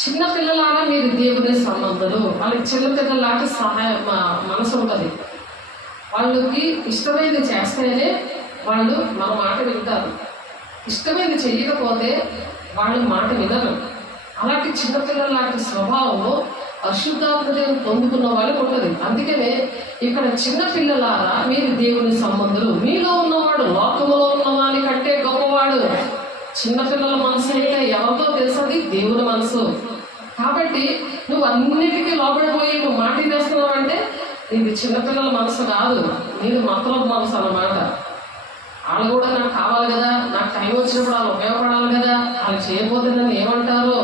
చిన్నపిల్లలారా మీరు దేవుని సంబంధులు. వాళ్ళకి చిన్నపిల్లలాంటి మనసు ఉంటుంది. వాళ్ళకి ఇష్టమైనది చేస్తేనే వాళ్ళు మన మాట వింటారు. ఇష్టమైనది చెయ్యకపోతే వాళ్ళు మాట వినరు. అలాంటి చిన్నపిల్లల లాంటి స్వభావము పరిశుద్ధాత్మదేవుని పొందుకున్న వాళ్ళకి ఉంటుంది. అందుకనే ఇక్కడ చిన్నపిల్లలారా మీరు దేవుని సంబంధులు, మీలో ఉన్నవాడు లోకములో ఉన్నవాని కంటే గొప్పవాడు. చిన్నపిల్లల మనసు అయితే ఎవరితో తెలుసది? దేవుని మనసు. కాబట్టి నువ్వు అన్నిటికీ లోపడిపోయి నువ్వు మాట వేస్తున్నావు అంటే ఇది చిన్నపిల్లల మనసు కాదు, నీది మతలబు మనసు అన్నమాట. వాళ్ళు కూడా నాకు కావాలి కదా, నాకు టైం వచ్చినప్పుడు వాళ్ళు ఉపయోగపడాలి కదా, వాళ్ళు చేయకపోతే నన్ను ఏమంటారో.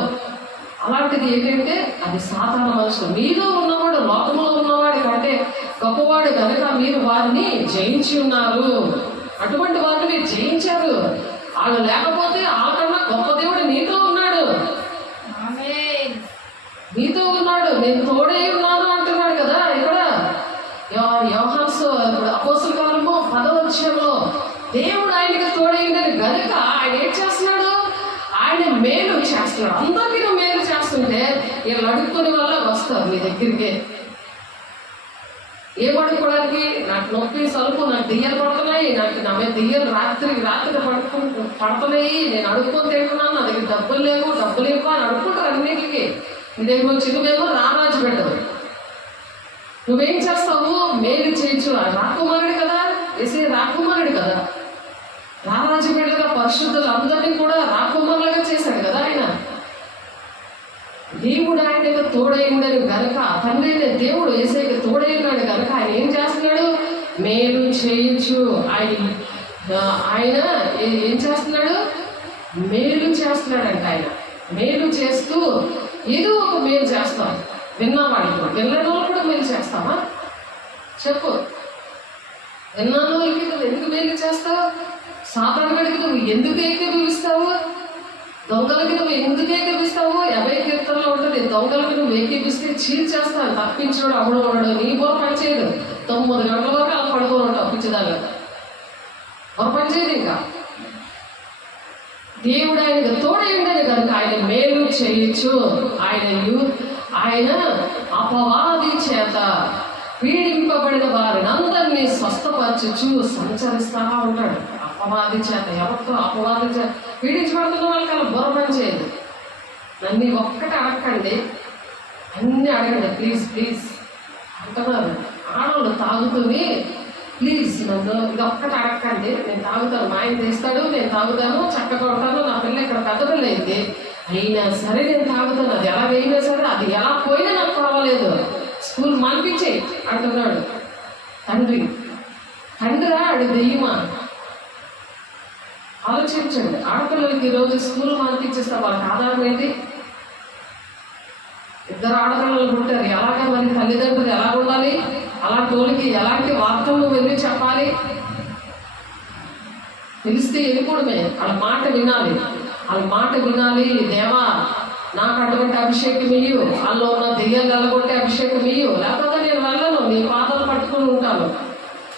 అలాంటిది ఏంటంటే అది సాధారణ మనుషులు. మీలో ఉన్నవాడు లోకంలో ఉన్నవాడి కంటే గొప్పవాడు కనుక మీరు వారిని జయించి ఉన్నారు. అటువంటి వారిని మీరు జయించారు. వాళ్ళు లేకపోతే వాళ్ళకన్నా గొప్ప దేవుడు నీతో ఉన్నాడు. నీతో ఉన్నాడు, నేను తోడే ఉన్నాను అంటున్నాడు కదా. ఇక్కడ యోహాను అపోస్తల కాలము 10వ అధ్యాయంలో దేవుడు ఆయనకి తోడైందని గనుక ఆయన ఏం చేస్తున్నాడు? ఆయన మేలు చేస్తున్నాడు. అందరికీ మేలు చేస్తుంటే వీళ్ళు అడుక్కునే వల్ల వస్తారు మీ దగ్గరికి. ఏం అడుక్కోవడానికి? నాకు నొప్పి సలుపు, నాకు దెయ్యాలు పడుతున్నాయి, నాకు నా మీద దెయ్యాలు రాత్రి పడుతున్నాయి, నేను అడుక్కొని తింటున్నాను, నా దగ్గర డబ్బులు లేవు అని అడుక్కుంటారు అన్నింటికి. నీ దగ్గర వచ్చి నువ్వేమో రారాజు పెట్టదు. నువ్వేం చేస్తావు? మేలు చేయొచ్చు. రాకుమారుడు కదా, వేసే రాకుమారుడు కదా, రారాజు బిడ్డగా పరిశుద్ధులు అందరినీ కూడా రాకుమారులుగా చేశాడు కదా ఆయన. దేవుడు ఆయన తోడైందని గనక, తండ్రి దేవుడు ఏసైకి తోడైనాడు కనుక ఆయన ఏం చేస్తున్నాడు? మేలు చేయించు. ఆయన ఏం చేస్తున్నాడు? మేలు చేస్తున్నాడంట. ఆయన మేలు చేస్తూ ఏదో ఒక మేలు చేస్తాం. విన్నవాడికి, విన్నవాళ్ళు కూడా మేలు చేస్తావా? చెప్పు. విన్నవాళ్ళకి నువ్వు ఎందుకు మేలు చేస్తావు? సాధారణకి నువ్వు ఎందుకు ఏకీభవిస్తావు? దొంగలకి నువ్వు ఎందుకు ఏకీపిస్తావు? 50 కీర్తనలో ఉంటుంది, దొంగలకి నువ్వు ఏకీపిస్తే చీల్చేస్తాను, తప్పించాడు అప్పుడు ఉండడు, నీ బోర పని చేయదు. 9 గంటల వరకు అలా పడుకోని ఉంటావు పిచ్చిదాగా, బోర పని చేయదు. ఇంకా దేవుడు ఆయనకు తోడైండని కనుక ఆయన మేలు చేయొచ్చు. ఆయన అపవాది చేత పీడింపబడిన వారిని అందరినీ స్వస్థపరచుచు సంచరిస్తా ఉంటాడు. అపవాది చేత ఎవరితో? అపవాది చేత పీడించబడుతున్న వాళ్ళకి అలా బుర్ర పని చేయదు. నన్ను ఒక్కటి అడగండి, అన్నీ అడగండి, ప్లీజ్ ప్లీజ్ అంటున్నారు. ఆడవాళ్ళు తాగుతుంది, ప్లీజ్ నన్ను ఇది ఒక్కటి అడగండి, నేను తాగుతాను, మా ఆయన తెస్తాడు, నేను తాగుతాను, చక్కగా ఉంటాను, నా పిల్ల ఇక్కడ పెద్ద పిల్ల అయింది, అయినా సరే నేను తాగుతాను, అది ఎలాగైనా సరే, అది ఎలా పోయినా నాకు పర్వాలేదు, స్కూల్ మానిపించే అంటున్నాడు తండ్రి. తండ్రిరా ఆడు దెయ్యమా? ఆలోచించండి. ఆడపిల్లలకి ఈరోజు స్కూల్ మానిపించేస్తా, వాళ్ళకి ఆధారం ఏంటి? 2 ఆడపిల్లలు ఉంటారు. ఎలాగా మరి తల్లిదండ్రులు ఎలా ఉండాలి? అలాంటి వాళ్ళకి ఎలాంటి వార్తలు వెళ్ళి చెప్పాలి? తెలిస్తే వెళ్ళిపోవడమే. వాళ్ళ మాట వినాలి, వాళ్ళ మాట వినాలి. దేవా నాకు అటువంటి అభిషేకం ఇయ్యు, వాళ్ళు ఉన్న దెయ్యాలు వెళ్ళగొట్టే అభిషేకం ఇయ్యు, లేకపోతే నేను వెళ్ళను, నీ పాదాలు పట్టుకుని ఉంటాను,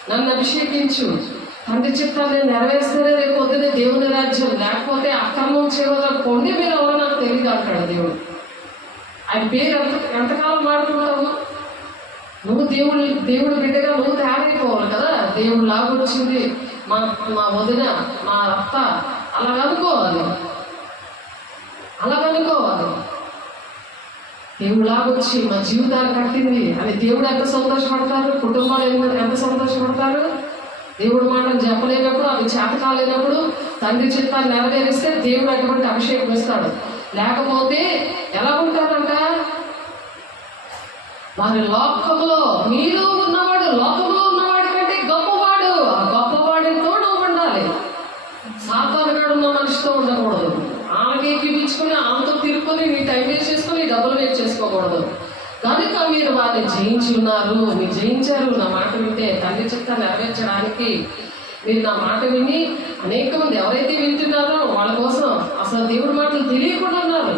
నన్ను అభిషేకించు. తండ్రి చిత్తాన్ని నేను నెరవేర్స్తేనే రేపు పొద్దునే దేవుని రాజ్యం, లేకపోతే అక్రమం చేయవలసిన కొండి మీరు ఎవరో నాకు తెలియదు అంటాడు దేవుడు. ఆయన పేరు ఎంతకాలం మాడుతున్నావు? నువ్వు దేవుడు బిడ్డగా నువ్వు తయారైపోవాలి కదా. దేవుడు లాగొచ్చింది మా వదిన, మా అత్త, అలాగనుకోవాలి. దేవుడు లాగొచ్చి మా జీవితాలు కట్టింది అని దేవుడు ఎంత సంతోషపడతారు, కుటుంబాలు ఎంత సంతోషపడతారు. దేవుడు మాటలు చెప్పలేనప్పుడు, అవి చేత కాలేనప్పుడు తండ్రి చిత్తాన్ని నెరవేరిస్తే దేవుడు అటువంటి అభిషేకం ఇస్తాడు. లేకపోతే ఎలా ఉంటారంట? వారి లోకంలో, మీలో ఉన్నవాడు లోకంలో ఉన్నవాడి కంటే గొప్పవాడు. ఆ గొప్పవాడితో నువ్వు ఉండాలి. సాతానుగాడు ఉన్న మనిషితో ఉండకూడదు. ఆమెకి ఎక్కిపించుకుని ఆమెతో తిరుక్కొని నీ టైం వేస్ట్ చేసుకుని డబ్బులు వేస్ట్ చేసుకోకూడదు. కనుక మీరు వారిని జయించి ఉన్నారు, మీరు జయించారు. నా మాట వింటే తండ్రి చిత్తాన్ని నెరవేర్చడానికి మీరు నా మాట విని, అనేక మంది ఎవరైతే వింటున్నారో వాళ్ళ కోసం అసలు దేవుడి మాటలు తెలియకుండా ఉన్నారు.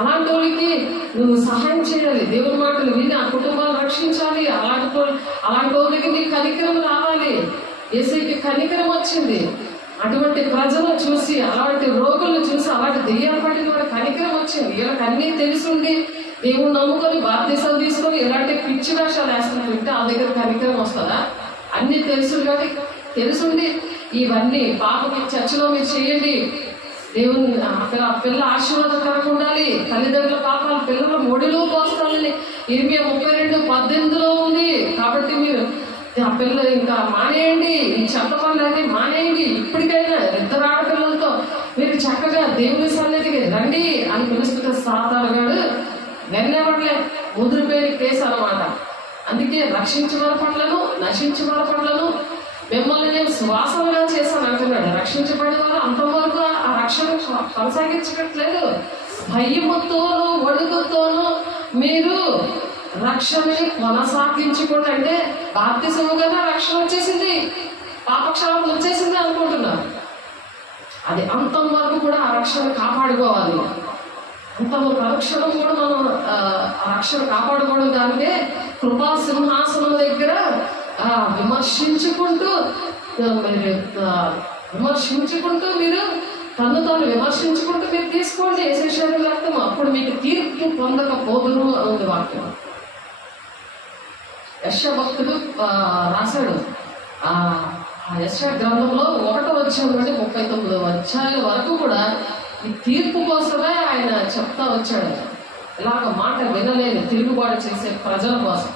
అలాంటి వాళ్ళకి నువ్వు సహాయం చేయాలి. దేవుడి మాటలు విని ఆ కుటుంబాలు రక్షించాలి. అలాంటి వాళ్ళకి నీకు కనికరం రావాలి. యేసయ్యకి కనికరం వచ్చింది. అటువంటి ప్రజలు చూసి, అలాంటి రోగులను చూసి, అలాంటి దెయ్యాలు పట్టిన వాడు కనికరం వచ్చింది. వీళ్ళకి అన్నీ తెలిసిండి, దేవుడు నమ్ముకొని బాప్తిసం తీసుకొని ఇలాంటి పిచ్చి వేషాలు వేస్తుంటే ఆ దగ్గర కనికరం వస్తుందా? అన్నీ తెలుసు కాబట్టి తెలుసుండి ఇవన్నీ పాపకి చర్చలో మీరు చేయండి, దేవుని పిల్ల ఆశీర్వాదకరంగా ఉండాలి, తల్లిదండ్రుల పాపాలు పిల్లల మొడిలో పోస్తానని ఇరవై 32:18 ఉంది. కాబట్టి మీరు ఆ పిల్లలు ఇంకా మానేయండి, ఈ చెత్త పనులన్నీ మానేయండి. ఇప్పటికైనా 2 ఆడపిల్లలతో మీరు చక్కగా దేవుని సన్నిధికి రండి అని పిలుస్తుంటే సాతానుగాడు వెన్నెవట్లే ముదిరిపోయిన కేసు అనమాట. అందుకే రక్షించే వారి పట్లను, నశించే వారి పట్లను మిమ్మల్ని నేను శ్వాసంగా చేశాను అంటున్నాడు. రక్షించబడిన వారు అంతవరకు ఆ రక్షణ కొనసాగించట్లేదు. భయముతోనూ వణుకుతోనూ మీరు రక్షణని కొనసాగించుకోండి. అంటే బాప్తిసముగానే రక్షణ వచ్చేసింది, పాపక్షాపం వచ్చేసింది అనుకుంటున్నారు. అది అంతం వరకు కూడా ఆ రక్షణ కాపాడుకోవాలి. అంతవరకు రక్షణ కూడా మనం ఆ రక్షణ కాపాడుకోవడం దానికే కృపా సింహాసనం దగ్గర విమర్శించుకుంటూ మీరు తను విమర్శించుకుంటూ మీరు తీసుకోండి యేసు రక్తం, అప్పుడు మీకు తీర్పు పొందకపోదురు అని ఉంది వాక్యం. యెషయా భక్తుడు రాశాడు. ఆ యెషయా గ్రంథంలో 1వ అధ్యాయం నుండి 39వ అధ్యాయాల వరకు కూడా ఈ తీర్పు కోసమే ఆయన చెప్తా వచ్చాడు. ఇలాగ మాట వినలేని తిరుగుబాటు చేసే ప్రజల కోసం.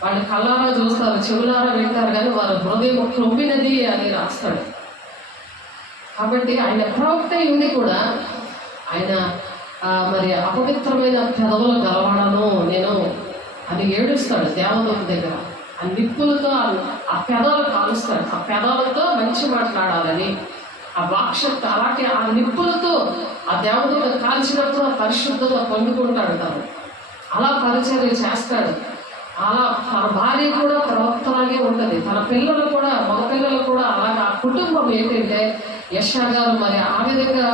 వాళ్ళు కళ్ళారా చూస్తారు, చెవులారా వింటారు, కానీ వారు హృదయం క్రొమ్మినది అని రాస్తాడు. కాబట్టి ఆయన ప్రవక్త ఉండి కూడా ఆయన మరి అపవిత్రమైన పెదవులు గలవాడను నేను అని ఏడుస్తాడు దేవదూత దగ్గర. ఆ నిప్పులతో ఆ పెదాలు కాలుస్తాడు. ఆ పెదాలతో మంచి మాట్లాడాలని ఆ వాక్శక్తి, అలాంటి ఆ నిప్పులతో ఆ దేవదూత కాల్చినప్పుడు ఆ పరిశుద్ధత పొందుకుంటాడు. తను అలా పరిచర్య చేస్తాడు. అలా తన భార్య కూడా ప్రవక్తలాగే ఉంటుంది, తన పిల్లలు కూడా, మగ పిల్లలు కూడా అలాగే. ఆ కుటుంబం ఏంటంటే యెషయా గారు మరి ఆ విధంగా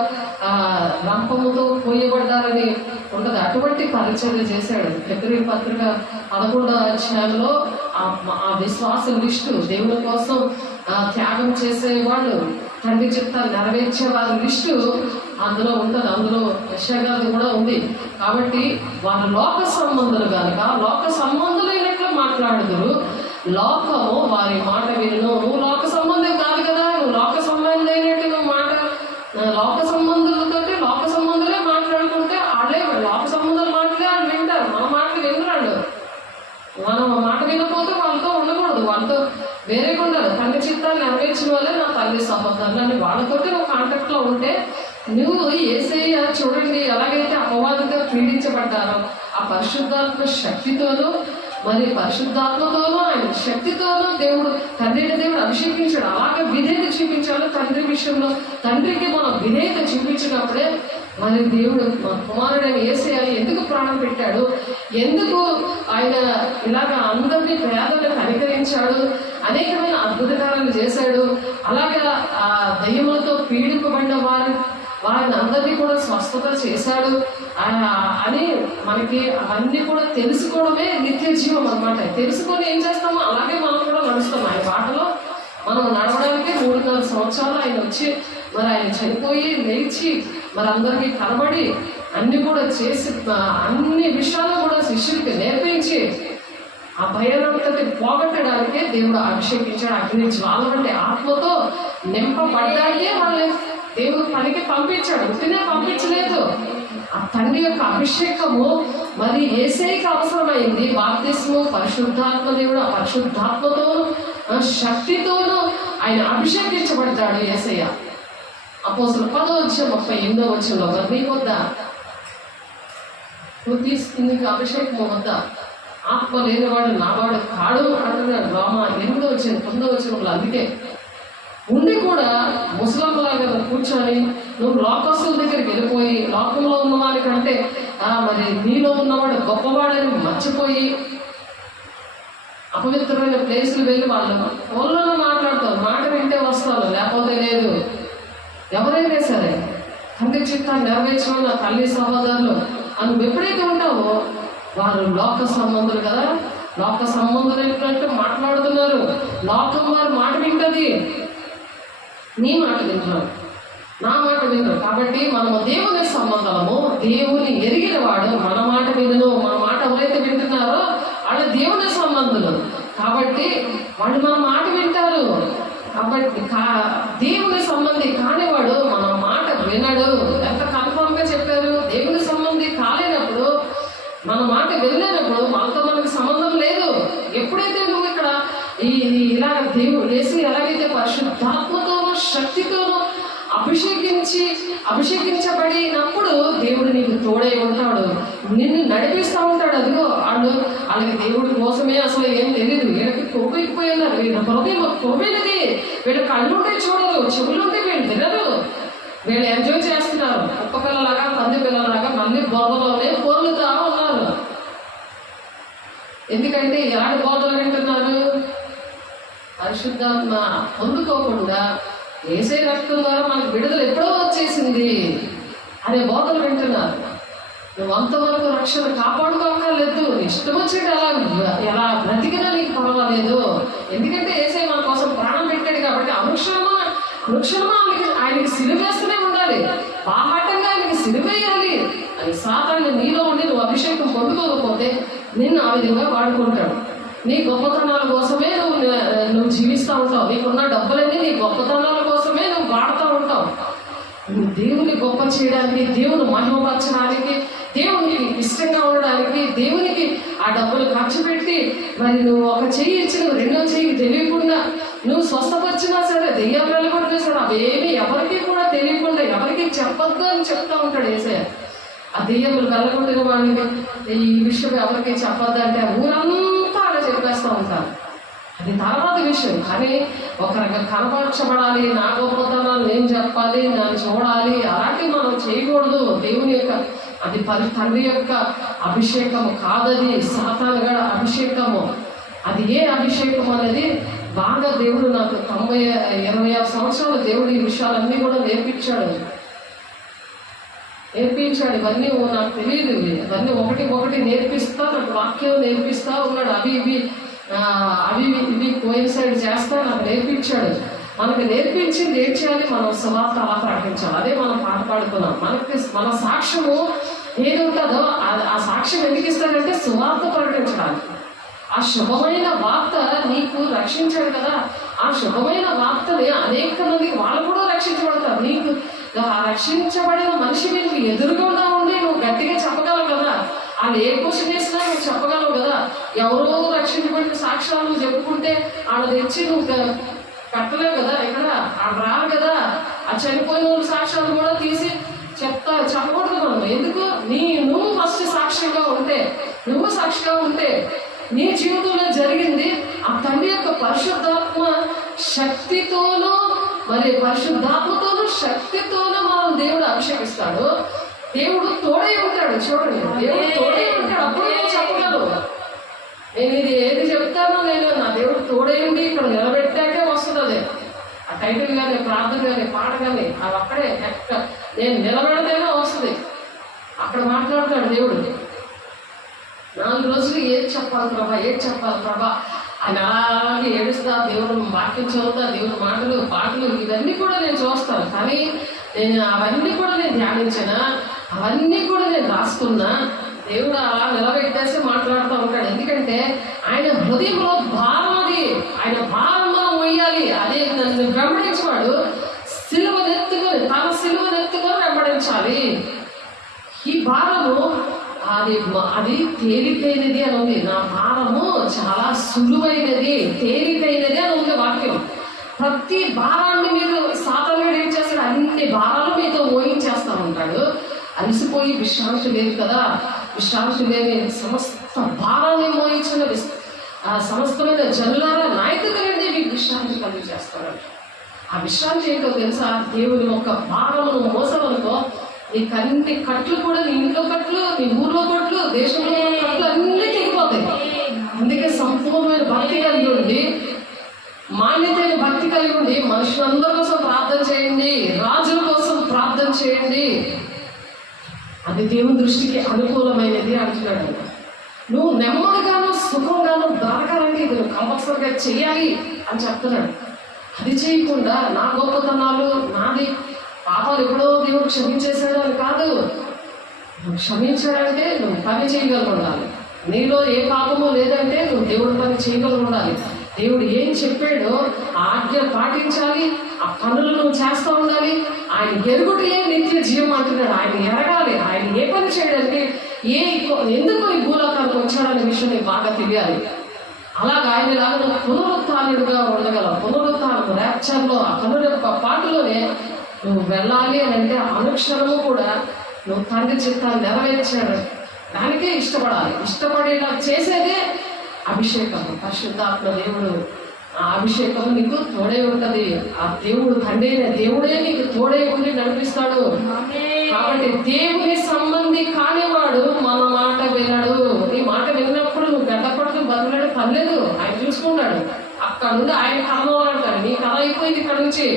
రంపముతో పోయబడ్డారని ఉండదు. అటువంటి పరిచర్య చేశాడు. ఫిబ్రవరి పత్రిక 11వ అధ్యాయంలో ఆ విశ్వాసం లిస్టు, దేవుని కోసం త్యాగం చేసేవాళ్ళు, తండ్రి చిత్తాలు నెరవేర్చే వాళ్ళ లిస్టు అందులో ఉంటుంది. అందులో యెషయా గారిది కూడా ఉంది. కాబట్టి వారు లోక సంబంధులు కనుక లోక సంబంధులైనట్లు మాట్లాడుదురు, లోకము వారి మాట విను. నువ్వు లోక సంబంధం కాదు కదా, నువ్వు లోక సంబంధమైనట్టు నువ్వు లోక సంబంధులతో లోక సంబంధులే మాట్లాడుకుంటే వాళ్ళే లోక సంబంధాలు మాటలే వాళ్ళు వింటారు, మన మాటలు వినరాళ్ళు. మనం మాట వినకపోతే వాళ్ళతో ఉండకూడదు, వాళ్ళతో వేరేగా ఉండాలి. తండ్రి చిత్తాలు నెరవేర్చిన వాళ్ళే నా తల్లి సహోదరులు అని వాళ్ళతోటి ఒక కాంటాక్ట్లో ఉంటే నువ్వు యేసయ్య చూడండి ఎలాగైతే అపవాదిగా పీడించబడ్డారో ఆ పరిశుద్ధాత్మ శక్తితోనూ మరి పరిశుద్ధాత్మతోనూ ఆయన శక్తితోనూ దేవుడు అభిషేకించాడు. అలాగే విధేయత చూపించాలి తండ్రి విషయంలో. తండ్రికి మనం విధేయత చూపించినప్పుడే మరి దేవుడు కుమారుడైన యేసయ్య ఎందుకు ప్రాణం పెట్టాడు, ఎందుకు ఆయన ఇలాగ అందరినీ పేదలను కనికరించాడు, అనేకమైన అద్భుతకారాలు చేశాడు, అలాగే ఆ దయ్యములతో పీడింపబడిన వారిని అందరినీ కూడా స్వస్థత చేశాడు అని మనకి అవన్నీ కూడా తెలుసుకోవడమే నిత్య జీవం అన్నమాట. తెలుసుకొని ఏం చేస్తామో అలాగే మనం కూడా నడుస్తాం. ఆయన బాటలో మనం నడవడానికి 3-4 సంవత్సరాలు ఆయన వచ్చి మరి ఆయన చనిపోయి లేచి మరి అందరికీ కనబడి అన్ని కూడా చేసి అన్ని విషయాలు కూడా శిష్యులకి నేర్పించి ఆ భయానకతని పోగొట్టడానికే దేవుడు అభిషేకించాడు. అగ్ని జ్వాల వంటి ఆత్మతో నింపబడ్డాకే వాళ్ళని దేవుడు పనికి పంపించాడు, ఉట్టినే పంపించలేదు. ఆ తండ్రి యొక్క అభిషేకము మరి యేసయ్యకి అవసరమైంది. బాప్తిస్ము పరిశుద్ధాత్మ దేవుడు ఆ పరిశుద్ధాత్మతోనూ శక్తితోనూ ఆయన అభిషేకించబడ్డాడు యేసయ్య. అపోస్తలుల 10:38 మరి నీ వద్ద నువ్వు తీసుకుంది అభిషేకము వద్ద ఆత్మ లేనివాడు నావాడు కాడు అంటున్నాడు. రోమ 8:9 అందుకే ఉండి కూడా ముసలమ్మలాగా కూర్చొని నువ్వు లోకస్తుల దగ్గరికి వెళ్ళిపోయి లోకంలో ఉన్నవాడి కంటే మరి నీలో ఉన్నవాడు గొప్పవాడని మర్చిపోయి అపవిత్రమైన ప్లేసులు వెళ్ళి వాళ్ళు ఫోన్లోనే మాట్లాడతారు, మాట వింటే వస్తాను లేకపోతే లేదు. ఎవరైనా సరే తండ్రి చిత్తాన్ని నెరవేర్చిన నా తల్లి సహోదరులు అని ఎప్పుడైతే ఉంటావో వారు లోక సంబంధులు కదా, లోక సంబంధులు ఏంటంటే మాట్లాడుతున్నారు, లోకం వారు మాట వింటది. నీ మాట వింటున్నాడు, నా మాట వినరు. కాబట్టి మనము దేవుని సంబంధము, దేవుని ఎరిగిన వాడు మన మాట వినను. మన మాట ఎవరైతే వింటున్నారో వాళ్ళు దేవుని సంబంధులు. కాబట్టి వాళ్ళు మన మాట వింటారు. కాబట్టి దేవుని సంబంధి కానివాడు మన మాట వినడు. ఎంత కన్ఫర్మ్ గా చెప్పారు. దేవుని సంబంధి కాలేనప్పుడు, మన మాట వెళ్ళినప్పుడు మనతో మనకు సంబంధం లేదు. ఎప్పుడైతే నువ్వు ఇక్కడ ఇలా దేవుడు వేసి ఎలాగైతే పరిశుద్ధాత్మతోనూ శక్తితోనూ అభిషేకించబడినప్పుడు దేవుడు నీకు తోడై ఉంటాడు, నిన్ను నడిపిస్తూ ఉంటాడు. అదిగో వాళ్ళకి దేవుడి కోసమే అసలు ఏం తెలియదు. వీళ్ళకి కొవ్వెక్కిపోయి ఉన్నారు, వీళ్ళ హృదయం కొవ్వెనిది. వీళ్ళ కళ్ళుంటే చూడరు, చెవులుంటే వీళ్ళు తినరు. వీళ్ళు ఎంజాయ్ చేస్తున్నారు. కుక్క పిల్లలాగా, పంది పిల్లలాగా మళ్ళీ బోధలోనే పొర్లుతా ఉన్నారు. ఎందుకంటే ఎలాంటి బోధలు వింటున్నారు? పరిశుద్ధాత్మ పొందుకోకుండా యేసే రక్తం ద్వారా మనకు విడుదల ఎప్పుడో వచ్చేసింది అనే బోధలు వింటున్నారు. నువ్వు అంతవరకు రక్షణ కాపాడుకోకర్లేదు. ఇష్టం వచ్చేటి ఎలా బ్రతికినా నీకు పర్వాలేదు. ఎందుకంటే యేసే మన కోసం ప్రాణం పెట్టాడు. కాబట్టి అనుక్షణమా ఆయనకి సిలువేస్తూనే ఉండాలి. బాహాటంగా ఆయనకి సిలువేయాలి అని సాతాను నీలో ఉండి నువ్వు అభిషేకం పొందుకోకపోతే నిన్ను ఆ విధంగా వాడుకుంటాడు. నీ గొప్పతనాల కోసమే నువ్వు జీవిస్తూ ఉంటావు. నీకున్న డబ్బులన్నీ నీ గొప్పతనాల కోసమే నువ్వు వాడుతూ ఉంటావు. దేవుని గొప్ప చేయడానికి, దేవుని మహిమపరచడానికి, దేవునికి ఇష్టంగా ఉండడానికి, దేవునికి ఆ డబ్బులు ఖర్చు పెట్టి మరి నువ్వు ఒక చెయ్యి ఇచ్చి నువ్వు రెండో చెయ్యి తెలియకుండా నువ్వు స్వస్థపరిచినా సరే, దెయ్యం వెళ్ళగొట్టినా సరే, అవేమి ఎవరికి కూడా తెలియకుండా ఎవరికి చెప్పొద్దు అని చెప్తా ఉంటాడు యేసయ్య. ఆ దెయ్యములు వెళ్ళగొట్టిన వాడిని ఈ విషయం ఎవరికి చెప్పొద్దంటే ఊరంతా అలా చెప్పేస్తూ ఉంటారు. అది తర్వాత విషయం. కానీ ఒకరికి కనపరచబడాలి, నా గొప్పతనాలు నేను చెప్పాలి, నన్ను చూడాలి, అలాంటివి మనం చేయకూడదు. దేవుని యొక్క అది తండ్రి యొక్క అభిషేకము కాదది, సాతానుగా అభిషేకము. అది ఏ అభిషేకం అనేది బాగా దేవుడు నాకు 26 సంవత్సరాలు దేవుడు ఈ విషయాలన్నీ కూడా నేర్పించాడు. ఇవన్నీ నాకు తెలియదు. ఇవన్నీ ఒకటి నేర్పిస్తా, నాకు వాక్యం నేర్పిస్తా ఉన్నాడు. అవి ఇవి కోయిన్సైడ్ చేస్తా నాకు నేర్పించాడు. మనకు నేర్పించింది ఏం చేయాలి? మనం సువార్త అలా ప్రకటించాలి. అదే మనం పాట పాడుకున్నాం. మన సాక్ష్యము ఏది ఉంటుందో ఆ సాక్ష్యం ఎందుకు ఇస్తాడంటే సువార్త ప్రకటించడానికి. ఆ శుభమైన వార్త నీకు రక్షించాడు కదా. ఆ శుభమైన వార్తని అనేక మందికి వాళ్ళు కూడా రక్షించబడతారు. నీకు ఆ రక్షించబడిన మనిషి నీకు ఎదురుగా ఉండి నువ్వు గట్టిగా చెప్పగలవు కదా. వాళ్ళు ఏ క్వశ్చన్ వేసినా నువ్వు చెప్పగలవు కదా. ఎవరో రక్షించబడిన సాక్ష్యాలు నువ్వు చెప్పుకుంటే వాళ్ళు తెచ్చి నువ్వు కట్టలేవు కదా. ఇక్కడ వాళ్ళు రారు కదా. ఆ చనిపోయిన వాళ్ళ సాక్ష్యాలు కూడా తీసి చెప్పకూడదు మనం. ఎందుకు? నువ్వు ఫస్ట్ సాక్షిగా ఉంటే నీ జీవితంలో జరిగింది ఆ తండ్రి యొక్క పరిశుద్ధాత్మ శక్తితోనూ పరిశుద్ధాత్మతోనూ శక్తితోనూ మనం దేవుడు అభిషేకిస్తాడు. దేవుడు తోడై ఉంటాడు. చూడండి, దేవుడు తోడై ఉంటాడు. అప్పుడు నేను చెప్పగలవు. నేను ఇది ఏది చెప్తానో నా దేవుడు తోడై ఉండి ఇక్కడ నిలబెట్టాకే వస్తుంది. ఆ టైటిల్ కానీ, ప్రార్థన కానీ, పాట కానీ అవి అక్కడే నేను నిలబెడితేనే వస్తుంది. అక్కడ మాట్లాడతాడు దేవుడు. 4 రోజులు ఏది చెప్పాలి ప్రభా అని అలాగే ఏడుస్తా, దేవుడు వాక్యం చదువుతా, దేవుడు మాటలు పాటలు ఇవన్నీ కూడా నేను చూస్తాను. కానీ అవన్నీ కూడా నేను ధ్యానించిన, అవన్నీ కూడా నేను రాసుకున్నా. దేవుడు అలా నిలబెట్టేసి మాట్లాడుతూ ఉంటాడు. ఎందుకంటే ఆయన హృదయంలో భారం, అది ఆయన భారం మనం మొయ్యాలి. అదే నన్ను వెంబడించేవాడు తన సిలువనెత్తుకొని వెంబడించాలి. ఈ భారము అది తేలికైనది అని ఉంది. నా భారము చాలా సులువైనది, తేలికైనది అని ఉంది వాక్యం. ప్రతి భారాన్ని మీరు సాతానుడు ఏం చేస్తాడు? అన్ని భారాలు మీతో మోయించేస్తూ ఉంటాడు. అలసిపోయి విశ్రాంతి లేదు కదా. విశ్రాంతి లేని సమస్త భారాన్ని మోయించిన సమస్తమైన జనులారా నాయకులండి మీకు విశ్రాంతి కలిగి చేస్తాడు. ఆ విశ్రాంతి ఏంటో తెలుసా? దేవుని యొక్క భారమును మోసవనుకో నీ కన్ని కట్లు కూడా, నీ ఇంట్లో కట్లు, నీ ఊర్లో కట్లు, దేశంలో కట్లు అన్నీ తెగిపోతాయి. అందుకే సంపూర్ణమైన భక్తి కలిగి ఉండి, మాన్యతైన భక్తి కలిగి ఉండి మనుషులందరి కోసం ప్రార్థన చేయండి, రాజుల కోసం ప్రార్థన చేయండి. అది దేవుని దృష్టికి అనుకూలమైనది అంటున్నాడు. నువ్వు నెమ్మదిగాను సుఖంగాను బ్రతకాలంటే ఇది నువ్వు కంపల్సరిగా చెయ్యాలి అని చెప్తున్నాడు. అది చేయకుండా నా గొప్పతనాలు నాది పాపాలు ఎప్పుడో దేవుడు క్షమించేశాడు అని కాదు. నువ్వు క్షమించాడంటే నువ్వు పని చేయగలిగి ఉండాలి. నీలో ఏ పాపము లేదంటే నువ్వు దేవుడి పని చేయగలిగి ఉండాలి. దేవుడు ఏం చెప్పాడో ఆ ఆజ్ఞ పాటించాలి. ఆ పనులు నువ్వు చేస్తూ ఉండాలి. ఆయన ఎరుగుటే నిత్య జీవం అంటున్నాడు. ఆయన ఎరగాలి. ఆయన ఏ పని చేయడానికి ఎందుకు ఈ భూలోకానికి వచ్చాడనే విషయం నీకు బాగా తెలియాలి. అలాగా ఆయనలాగా నువ్వు పునరుత్థానుడుగా ఉండగలవు. పునరుత్థానం ర్యాప్చర్లో ఆ కనురెప్ప పాటలోనే నువ్వు వెళ్ళాలి అని అంటే అనుక్షణము కూడా నువ్వు తండ్రి చిత్తాన్ని నెరవేర్చాడు. దానికే ఇష్టపడాలి. ఇష్టపడేలా చేసేదే అభిషేకం. పరిశుద్ధాత్మ దేవుడు ఆ అభిషేకం నీకు తోడే ఉంటుంది. ఆ దేవుడు తండ్రి దేవుడే నీకు తోడే ఉండి నడిపిస్తాడు. కాబట్టి దేవుని సంబంధి కానివాడు మన మాట వినడు. నీ మాట విన్నప్పుడు నువ్వు గడ్డ పడుతూ బదులాడు పర్లేదు, ఆయన చూసుకుంటాడు. అక్కడ నుండి ఆయన కర్మలంటాడు. నీ కథ అయిపోయింది ఇక్కడ నుంచి.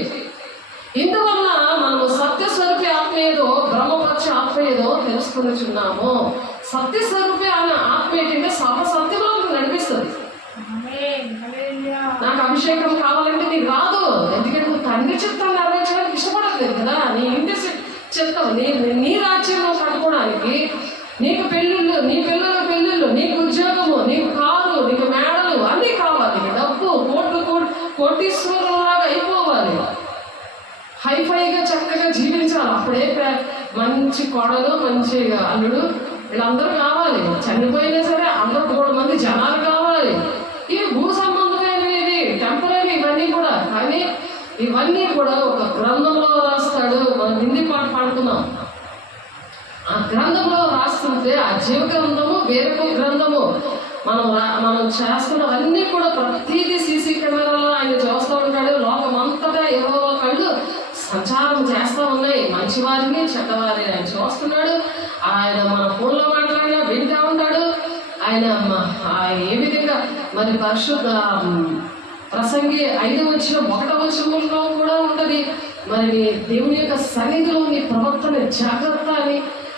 ఇందువల్ల మనము సత్యస్వరూపి ఆత్మ ఏదో బ్రహ్మపక్ష ఆత్మ ఏదో తెలుసుకునిచున్నాము. సత్యస్వరూపి అన్న ఆత్మ ఏంటంటే సర్వసత్యంలో నడిపిస్తుంది. నాకు అభిషేకం కావాలంటే నీకు రాదు. ఎందుకంటే నువ్వు తండ్రి చిత్తాన్ని నెరవేర్చడానికి ఇష్టపడలేదు కదా. నీ ఇంటి చిత్తం నీ రాజ్యంలో కట్టుకోవడానికి నీకు పెళ్ళిళ్ళు, నీ పిల్లల పెళ్ళిళ్ళు, నీకు ఉద్యోగము, నీకు కారు, నీకు మేడలు అన్నీ కావాలి. డబ్బు కోటీశ్వరులాగా అయిపోవాలి. హైఫైగా చక్కగా జీవించాలి. అప్పుడే మంచి కోడలు, మంచి అల్లుడు వీళ్ళందరూ కావాలి. చనిపోయినా సరే అందరూ 3 మంది జనాలు కావాలి. ఇవి భూ సంబంధమైనవి, టెంపరీ ఇవన్నీ కూడా. కానీ ఇవన్నీ కూడా ఒక గ్రంథంలో రాస్తాడు. మనం హిందీ పాట పాడుతున్నాం. ఆ గ్రంథంలో రాస్తుంటే ఆ జీవ గ్రంథము వేరొక గ్రంథము. మనం చేస్తున్నవన్నీ కూడా ప్రతిదీ సీసీ కెమెరాలో ఆయన చూస్తూ ఉంటాడు. లోకమంతటా ఏవో కళ్ళు సంచారం చేస్తూ ఉన్నాయి. మంచివారిని చెడ్డవారిని ఆయన చూస్తున్నాడు. ఆయన మన ఫోన్లో మాట్లాడినా వింటూ ఉంటాడు. ఆయన ఏ విధంగా మరి పరిశుద్ధ ప్రసంగి 5:1 కూడా ఉంటుంది. మరి దేవుని యొక్క సన్నిధిలో నీ ప్రవర్తన జాగ్రత్త అని.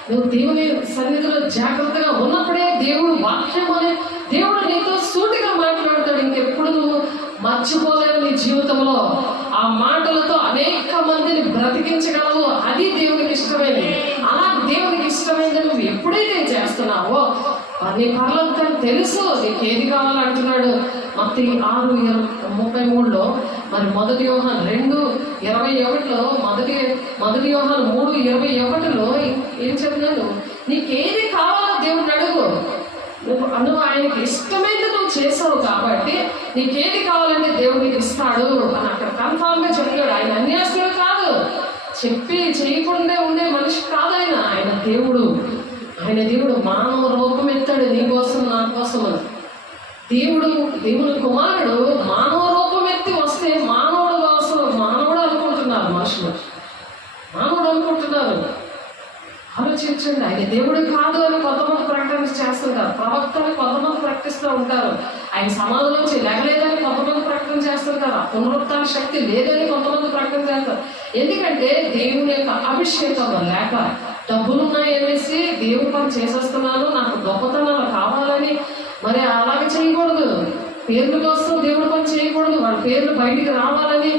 నువ్వు దేవుని సన్నిధిలో జాగ్రత్తగా ఉన్నప్పుడే దేవుడు వాక్యం అనే దేవుడు నీతో సూటిగా మాట్లాడతాడు. ఇంకెప్పుడు నువ్వు మర్చిపోలేవు నీ జీవితంలో. ఆ మాటలతో అనేక మందిని బ్రతికించగలవు. అది దేవునికి ఇష్టమైనది. అలా దేవునికి ఇష్టమైనది నువ్వు ఎప్పుడైతే చేస్తున్నావో నీ పరలోకం తెలుసు. నీకు ఏది కావాలంటున్నాడు. మత్తయి 6:33లో మరి 1 యోహాను 2:21లో మొదటి యోహాను 3:21లో ఏం చెప్పినాను? నీకేది కావాలో దేవుడిని అడుగు. నువ్వు ఆయనకి ఇష్టమైనది నువ్వు చేసావు కాబట్టి నీకేది కావాలంటే దేవుడికి ఇస్తాడు అని అక్కడ కన్ఫామ్గా చెప్పాడు. ఆయన అన్యాస్తుడు కాదు. చెప్పి చేయకుండా ఉండే మనిషి కాదు ఆయన. ఆయన దేవుడు మానవ రూపం ఎత్తాడు నీ కోసం నా కోసం అని. దేవుని కుమారుడు మానవ రూపం ఎత్తి వస్తే మానవుడు అనుకుంటున్నారు మనుషులు. మానవుడు అనుకుంటున్నారు. ఆలోచించండి. ఆయన దేవుడు కాదు అని కొంతమంది ప్రకటన చేస్తుంటారు. ప్రవక్తలు కొంతమంది ప్రకటిస్తూ ఉంటారు. ఆయన సమాధిలోంచి లేగలేదని కొంతమంది ప్రకటన చేస్తుంటారు. పునరుత్థాన శక్తి లేదని కొంతమంది ప్రకటన చేస్తారు. ఎందుకంటే దేవుని యొక్క అభిషేకం లేక డబ్బులున్నాయి అనేసి దేవుని పని చేసేస్తున్నాను, నాకు గొప్పతనాలు కావాలని మరి అలాగే చేయకూడదు. పేర్ల కోసం దేవుడి పని చేయకూడదు. వాళ్ళ పేర్లు బయటికి రావాలని,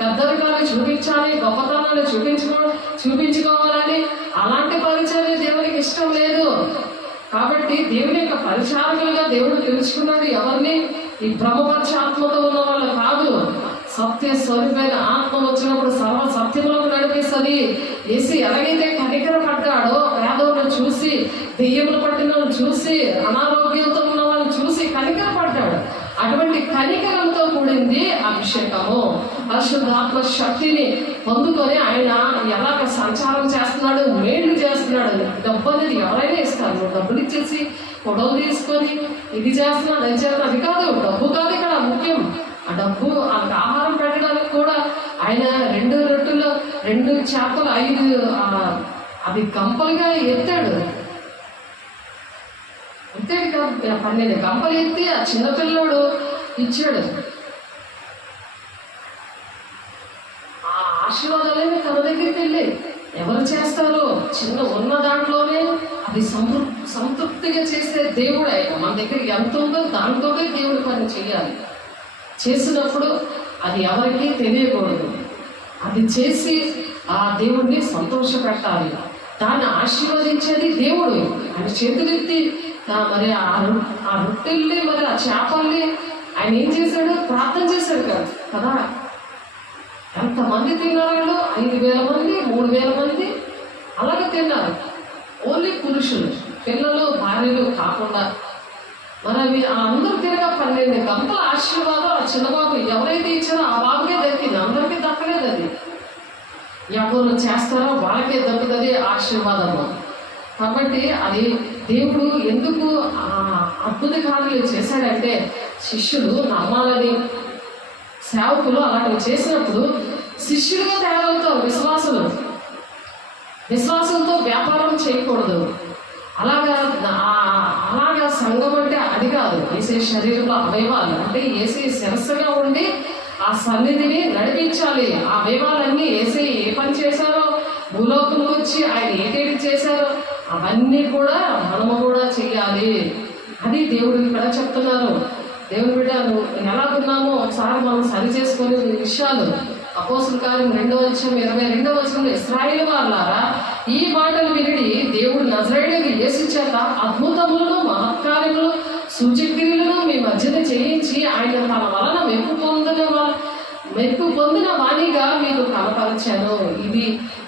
పెద్దరికాలు చూపించాలి, గొప్పతనాలు చూపించుకోవాలని అలాంటి పరిచయం దేవునికి ఇష్టం లేదు. కాబట్టి దేవుని యొక్క పరిచారకులుగా దేవుడు తెలుసుకున్నాడు ఎవరిని? ఈ బ్రహ్మపక్ష ఆత్మతో ఉన్న వాళ్ళు కాదు. సత్య స్వరూపమైన ఆత్మ వచ్చినప్పుడు సర్వ సత్యంలోకి నడిపిస్తుంది. యేసు ఎలాగైతే కనికర పడ్డాడో పేదోళ్ళను చూసి, దెయ్యములు పట్టిన వాళ్ళని చూసి, అనారోగ్యంతో ఉన్న వాళ్ళని చూసి కనికర పడ్డాడు. అటువంటి కనికరంతో కూడింది అభిషేకము. పరిశుద్ధాత్మ శక్తిని పొందుకొని ఆయన ఎలాగ సంచారం చేస్తున్నాడు, మేలు చేస్తున్నాడు. డబ్బు అనేది ఎవరైనా ఇస్తారు. నువ్వు డబ్బులు ఇచ్చేసి ఫోటోలు తీసుకొని ఇది చేస్తున్నాడు అది చేస్తున్నా అది కాదు. డబ్బు కాదు ఇక్కడ ముఖ్యం. ఆ డబ్బు వాళ్ళకి ఆహారం పెట్టడానికి కూడా ఆయన 2 రొట్టెలు 2 చేపలు 5 అవి గంపలుగా ఎత్తాడు కాదు 12 గంపలు ఎత్తి ఆ చిన్నపిల్లడు ఇచ్చాడు. ఆ ఆశీర్వాదాలే తన దగ్గరికి వెళ్ళి ఎవరు చేస్తారో చిన్న ఉన్న దాంట్లోనే అది సంతృప్తిగా చేసే దేవుడు ఆయన. మన దగ్గర ఎంత ఉందో దాంతోనే దేవుడి పని చేయాలి. చేసినప్పుడు అది ఎవరికీ తెలియకూడదు. అది చేసి ఆ దేవుడిని సంతోషపెట్టాలి. దాన్ని ఆశీర్వదించేది దేవుడు. ఆయన చేతులెత్తి మరి ఆ రొట్టెల్ని మరి ఆ చేపల్ని ఆయన ఏం చేశాడు? ప్రార్థన చేశాడు కదా. ఎంతమంది తిన్నారు? 5,000 మంది, 3,000 మంది అలాగే తిన్నారు. ఓన్లీ పురుషులు, పిల్లలు, భార్యలు కాకుండా. మరి అవి అందరూ తిరగా 12 గంటల ఆశీర్వాదం ఆ చిన్నబాబు ఎవరైతే ఇచ్చారో ఆ బాబుకే దక్కింది, అందరికీ దక్కలేదు. అది ఎవరు చేస్తారో వాళ్ళకే దక్కుతుంది ఆశీర్వాదము. కాబట్టి అది దేవుడు ఎందుకు అద్భుత కార్యాలు చేశాడంటే శిష్యులు నమ్మాలని. సేవకులు అలాంటివి చేసినప్పుడు శిష్యులుగా తయారవుతారు. విశ్వాసంతో వ్యాపారం చేయకూడదు. అలాగా సంఘం అంటే అది కాదు. ఏసే శరీరంలో అవయవాలు అంటే ఏసే శిరస్సుగా ఉండి ఆ సన్నిధిని నడిపించాలి. ఆ అవయవాలన్నీ ఏసే ఏ పని చేశారో, భూలోకంలో వచ్చి ఆయన ఏటేటి చేశారో అవన్నీ కూడా మనము కూడా చెయ్యాలి. అది దేవుడు ఇక్కడ చెప్తున్నారు. దేవుని బిడ్డ నువ్వు ఎలా ఉన్నామో ఒకసారి మనం సరి చేసుకునే విషయాలు. అపోస్తుల కార్యం 2:22 ఇశ్రాయేలు వారులారా, ఈ మాటలు వినిడి దేవుడు నజరేయుడైన యేసు చేత అద్భుతములను మహత్కార్యములు సూచక్రియలను మీ మధ్యన చేయించి ఆయన తన వలన మెప్పు పొందిన వాణిగా మీకు కనపరచాను. ఇది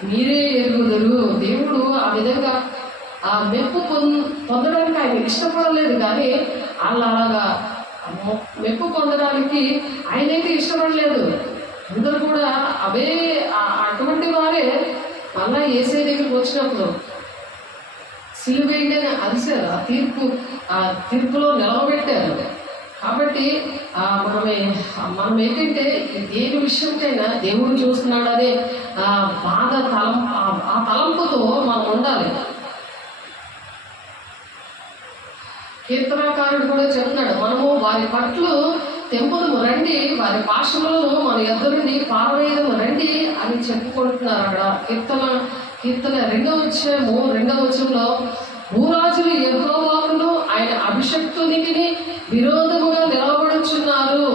మీరే ఎరుగుదురు. దేవుడు ఆ విధంగా ఆ మెప్పు పొందడానికి ఆయన ఇష్టపడలేదు, కానీ వాళ్ళు అలాగా మెప్పు పొందడానికి ఆయనైతే ఇష్టపడలేదు. అందరూ కూడా అటువంటి వారే మళ్ళా యేసయ్య దగ్గరికి వచ్చినప్పుడు సిలువేయండి అని అరిశారు. ఆ తీర్పులో నిలవబెట్టారు. కాబట్టి మనం ఏంటంటే దేని విషయంకైనా దేవుడు చూస్తున్నాడు అనే బాధ ఆ తలంపుతో మనం ఉండాలి. కీర్తనాకారుడు కూడా చెప్తున్నాడు, మనము వారి పట్లు తెంపుదము రండి, వారి భాషలను మన యొద్ద నుండి పారవేయదము రండి అని చెప్పుకుంటున్నారు. అక్కడ కీర్తన 2:2 భూరాజులు యెహోవాను ఆయన అభిషక్తునికి విరోధముగా నిలబడుచున్నారు,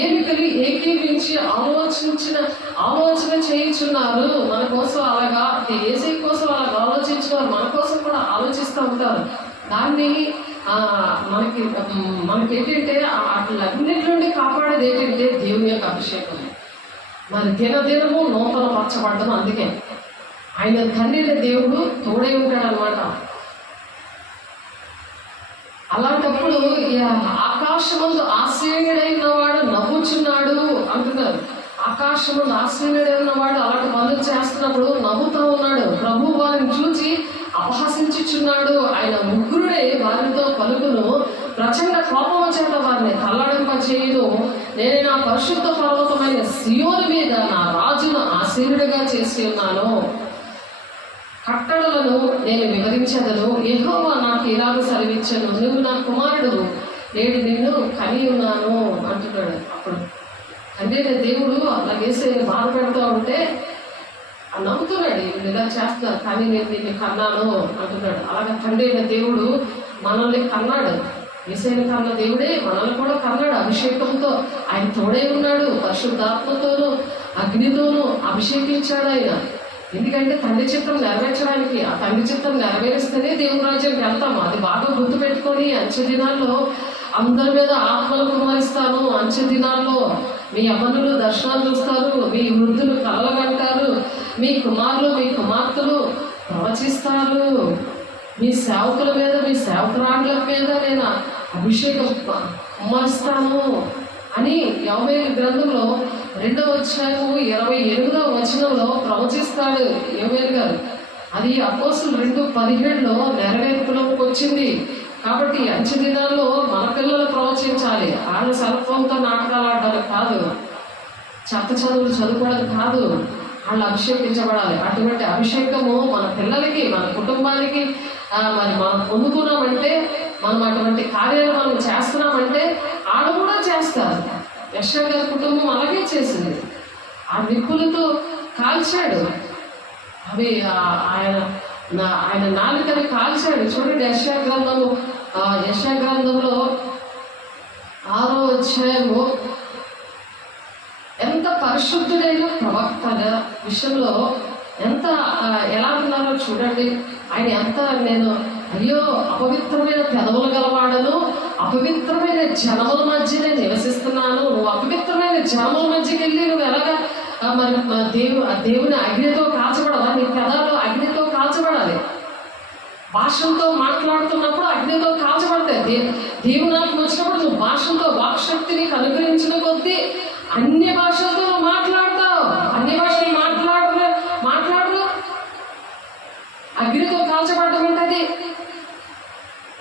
ఏమికలి ఏకీవించి ఆలోచన చేయించున్నారు. మన కోసం అలాగా యేసయ్య కోసం అలాగా ఆలోచించున్నారు, మన కోసం కూడా ఆలోచిస్తూ ఉంటారు. దాన్ని మనకి ఏంటంటే అట్లన్నిటి నుండి కాపాడేది ఏంటంటే దేవుని యొక్క అభిషేకం. మరి దినదినము నూతన పరచబడ్డం. అందుకే ఆయన తండ్రిన దేవుడు తోడై ఉంటాడు అనమాట. అలాంటప్పుడు ఆకాశమందు ఆశ్రయుడైన వాడు నవ్వుచున్నాడు అంటున్నారు. ఆకాశమందు ఆశ్రయుడైన వాడు అలాంటి పనులు చేస్తున్నప్పుడు నవ్వుతూ ఉన్నాడు. ప్రభు వారిని చూచి అపహసించుచున్నాడు. ఆయన ఉగ్రుడే వారితో పలుకును, ప్రచండ కోపము చేత వారిని తల్లడింపచేయును. నేను నా పరిశుద్ధ పర్వతమైన సియోను మీద నా రాజును ఆసీనుడిగా చేసి ఉన్నాను. కట్టడలను నేను వివరించదను. యెహోవా నాకు ఇలాగ సెలవిచ్చాను, నువ్వు నా కుమారుడు, నేను నిన్ను కని ఉన్నాను అంటున్నాడు. అప్పుడు అంటే దేవుడు అలాగేసి బాధ పెడుతూ ఉంటే నవ్వుతున్నాడు, ఇలా చేస్తున్నారు కానీ నేను దీన్ని కన్నాను అంటున్నాడు. అలాగే తండ్రి అయిన దేవుడు మనల్ని కన్నాడు. యేసయ్యని కన్న దేవుడే మనల్ని కూడా కన్నాడు అభిషేకంతో. ఆయన తోడే ఉన్నాడు, పరిశుద్ధాత్మతోనూ అగ్నితోనూ అభిషేకించాడు ఆయన. ఎందుకంటే తండ్రి చిత్తం నెరవేర్చడానికి, ఆ తండ్రి చిత్తం నెరవేరిస్తేనే దేవుని రాజ్యానికి వెళ్తాము. అది బాగా గుర్తుపెట్టుకొని అంచె దినాల్లో అందరి మీద ఆత్మలు కుమారిస్తాను. అంచె దినాల్లో మీ యవ్వనులు దర్శనాలు చూస్తారు, మీ వృద్ధులు కలలు కంటారు, మీ కుమారులు మీ కుమార్తెలు ప్రవచిస్తారు, మీ సేవకుల మీద మీ సేవకురాండ్ల మీద నేను అభిషేకం కుమ్మరిస్తాను అని యోవేలు గ్రంథంలో 2:28 ప్రవచిస్తాడు యోవేలు గారు. అది అపోస్తులు 2:17 నెరవేర్పులోకి వచ్చింది. కాబట్టి అంచె దినాల్లో మన పిల్లలు ప్రవచించాలి. వాళ్ళ సెల్ ఫోన్తో నాటకాలు ఆడడానికి కాదు, చెత్త చదువులు చదువుకోవడానికి కాదు, వాళ్ళు అభిషేకించబడాలి. అటువంటి అభిషేకము మన పిల్లలకి, మన కుటుంబానికి మరి మనం పొందుకున్నామంటే, మనం అటువంటి కార్యాలు మనం చేస్తున్నామంటే వాళ్ళు కూడా చేస్తారు. యెషయా గారి కుటుంబం అలాగే చేసింది. ఆ నిప్పులతో కాల్చాడు, అవి ఆయన నాలుకని కాల్చాడు. చూడండి యెషయా గ్రంథంలో 6వ అధ్యాయము పరిశుద్ధుడైన ప్రవక్త విషయంలో ఎంత ఎలా ఉన్నారో చూడండి. ఆయన ఎంత నేను అయ్యో అపవిత్రమైన పెదవులు గలవాడను, అపవిత్రమైన జనముల మధ్య నేను నివసిస్తున్నాను, నువ్వు అపవిత్రమైన జనముల మధ్యకి వెళ్ళి నువ్వు ఎలాగా మరి దేవుని అగ్నితో కాల్చబడవా? నీ పెదాలు అగ్నితో కాల్చబడాలి. భాషలతో మాట్లాడుతున్నప్పుడు అగ్నితో కాల్చబడతాయి. దేవుని ఆత్మ వచ్చినప్పుడు నువ్వు భాషలతో వాక్శక్తిని అనుగ్రహించిన కొద్దీ అన్ని భాషలతో నువ్వు మాట్లాడతావు. అన్ని భాషలు మాట్లాడరు అగ్నితో కాల్చబడటం ఏంటది?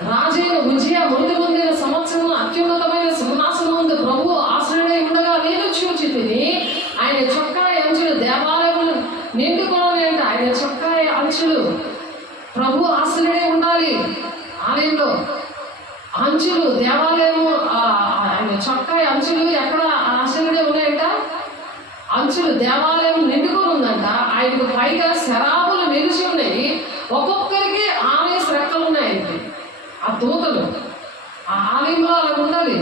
రాజైన విజయ మృతి పొందిన సంవత్సరం అత్యున్నతమైన సింహాసనం ఉంది ప్రభు ఆశ్రయుడై ఉండగా నేను చూచితిని. ఆయన చొక్కాయ అంచులు దేవాలయములు నిండుకోవాలంట. ఆయన చొక్కాయ అంచులు ప్రభు ఆశ్రయుడై ఉండాలి. ఆలయంలో అంచులు దేవాలయము ఆయన చొక్కాయ అంచులు ఎక్కడ ఆశ్రయుడై ఉన్నాయంట? అంచులు దేవాలయం నిండుకొని ఉందంట. ఆయనకు పైగా శరాబులు నిలిచి ఉన్నాయి. ఒక్కొక్కరికి 6 రెక్కలు ఉన్నాయండి. ఆ దూతలు ఆ ఆలయంలో అలా ఉండాలి.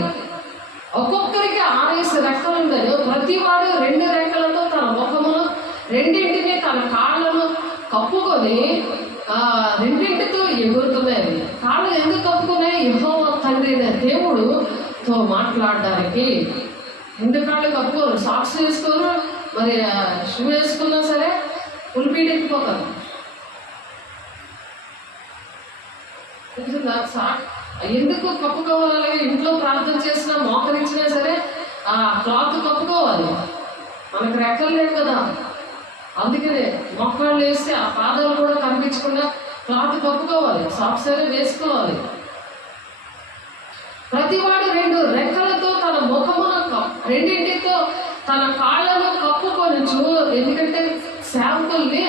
ఒక్కొక్కరికి 6 రెక్కలు ఉందని ప్రతి వాడు 2 రెక్కలతో తన ముఖమును రెండింటిని తన కాళ్ళను కప్పుకొని రెండింటితో ఎగురుతున్నాయి. కాళ్ళు ఎందుకు కప్పుకున్నాయి? యెహోవా తండ్రి దేవుడుతో మాట్లాడడానికి. 2 కాళ్ళు కప్పుకోరు, సాక్స్ వేసుకోరు, మరి షూ వేసుకున్నా సరే ఉల్పీడి ఎక్కిపోతారు. ఎందుకు కప్పుకోవాలి? అలాగే ఇంట్లో ప్రార్థన చేసినా మోకరించినా సరే ఆ క్లాత్ కప్పుకోవాలి. మనకు రెక్కలు లేవు కదా, అందుకనే మొక్కలు వేస్తే ఆ పాదాలు కూడా కనిపించకుండా క్లాత్ కప్పుకోవాలి, సాక్స్ సరే వేసుకోవాలి. ప్రతివాడు 2 రెక్కలతో తన ముఖమును రెండింటితో తన కాళ్ళను కప్పుకొనొచ్చు. ఎందుకంటే సేవకుల్ని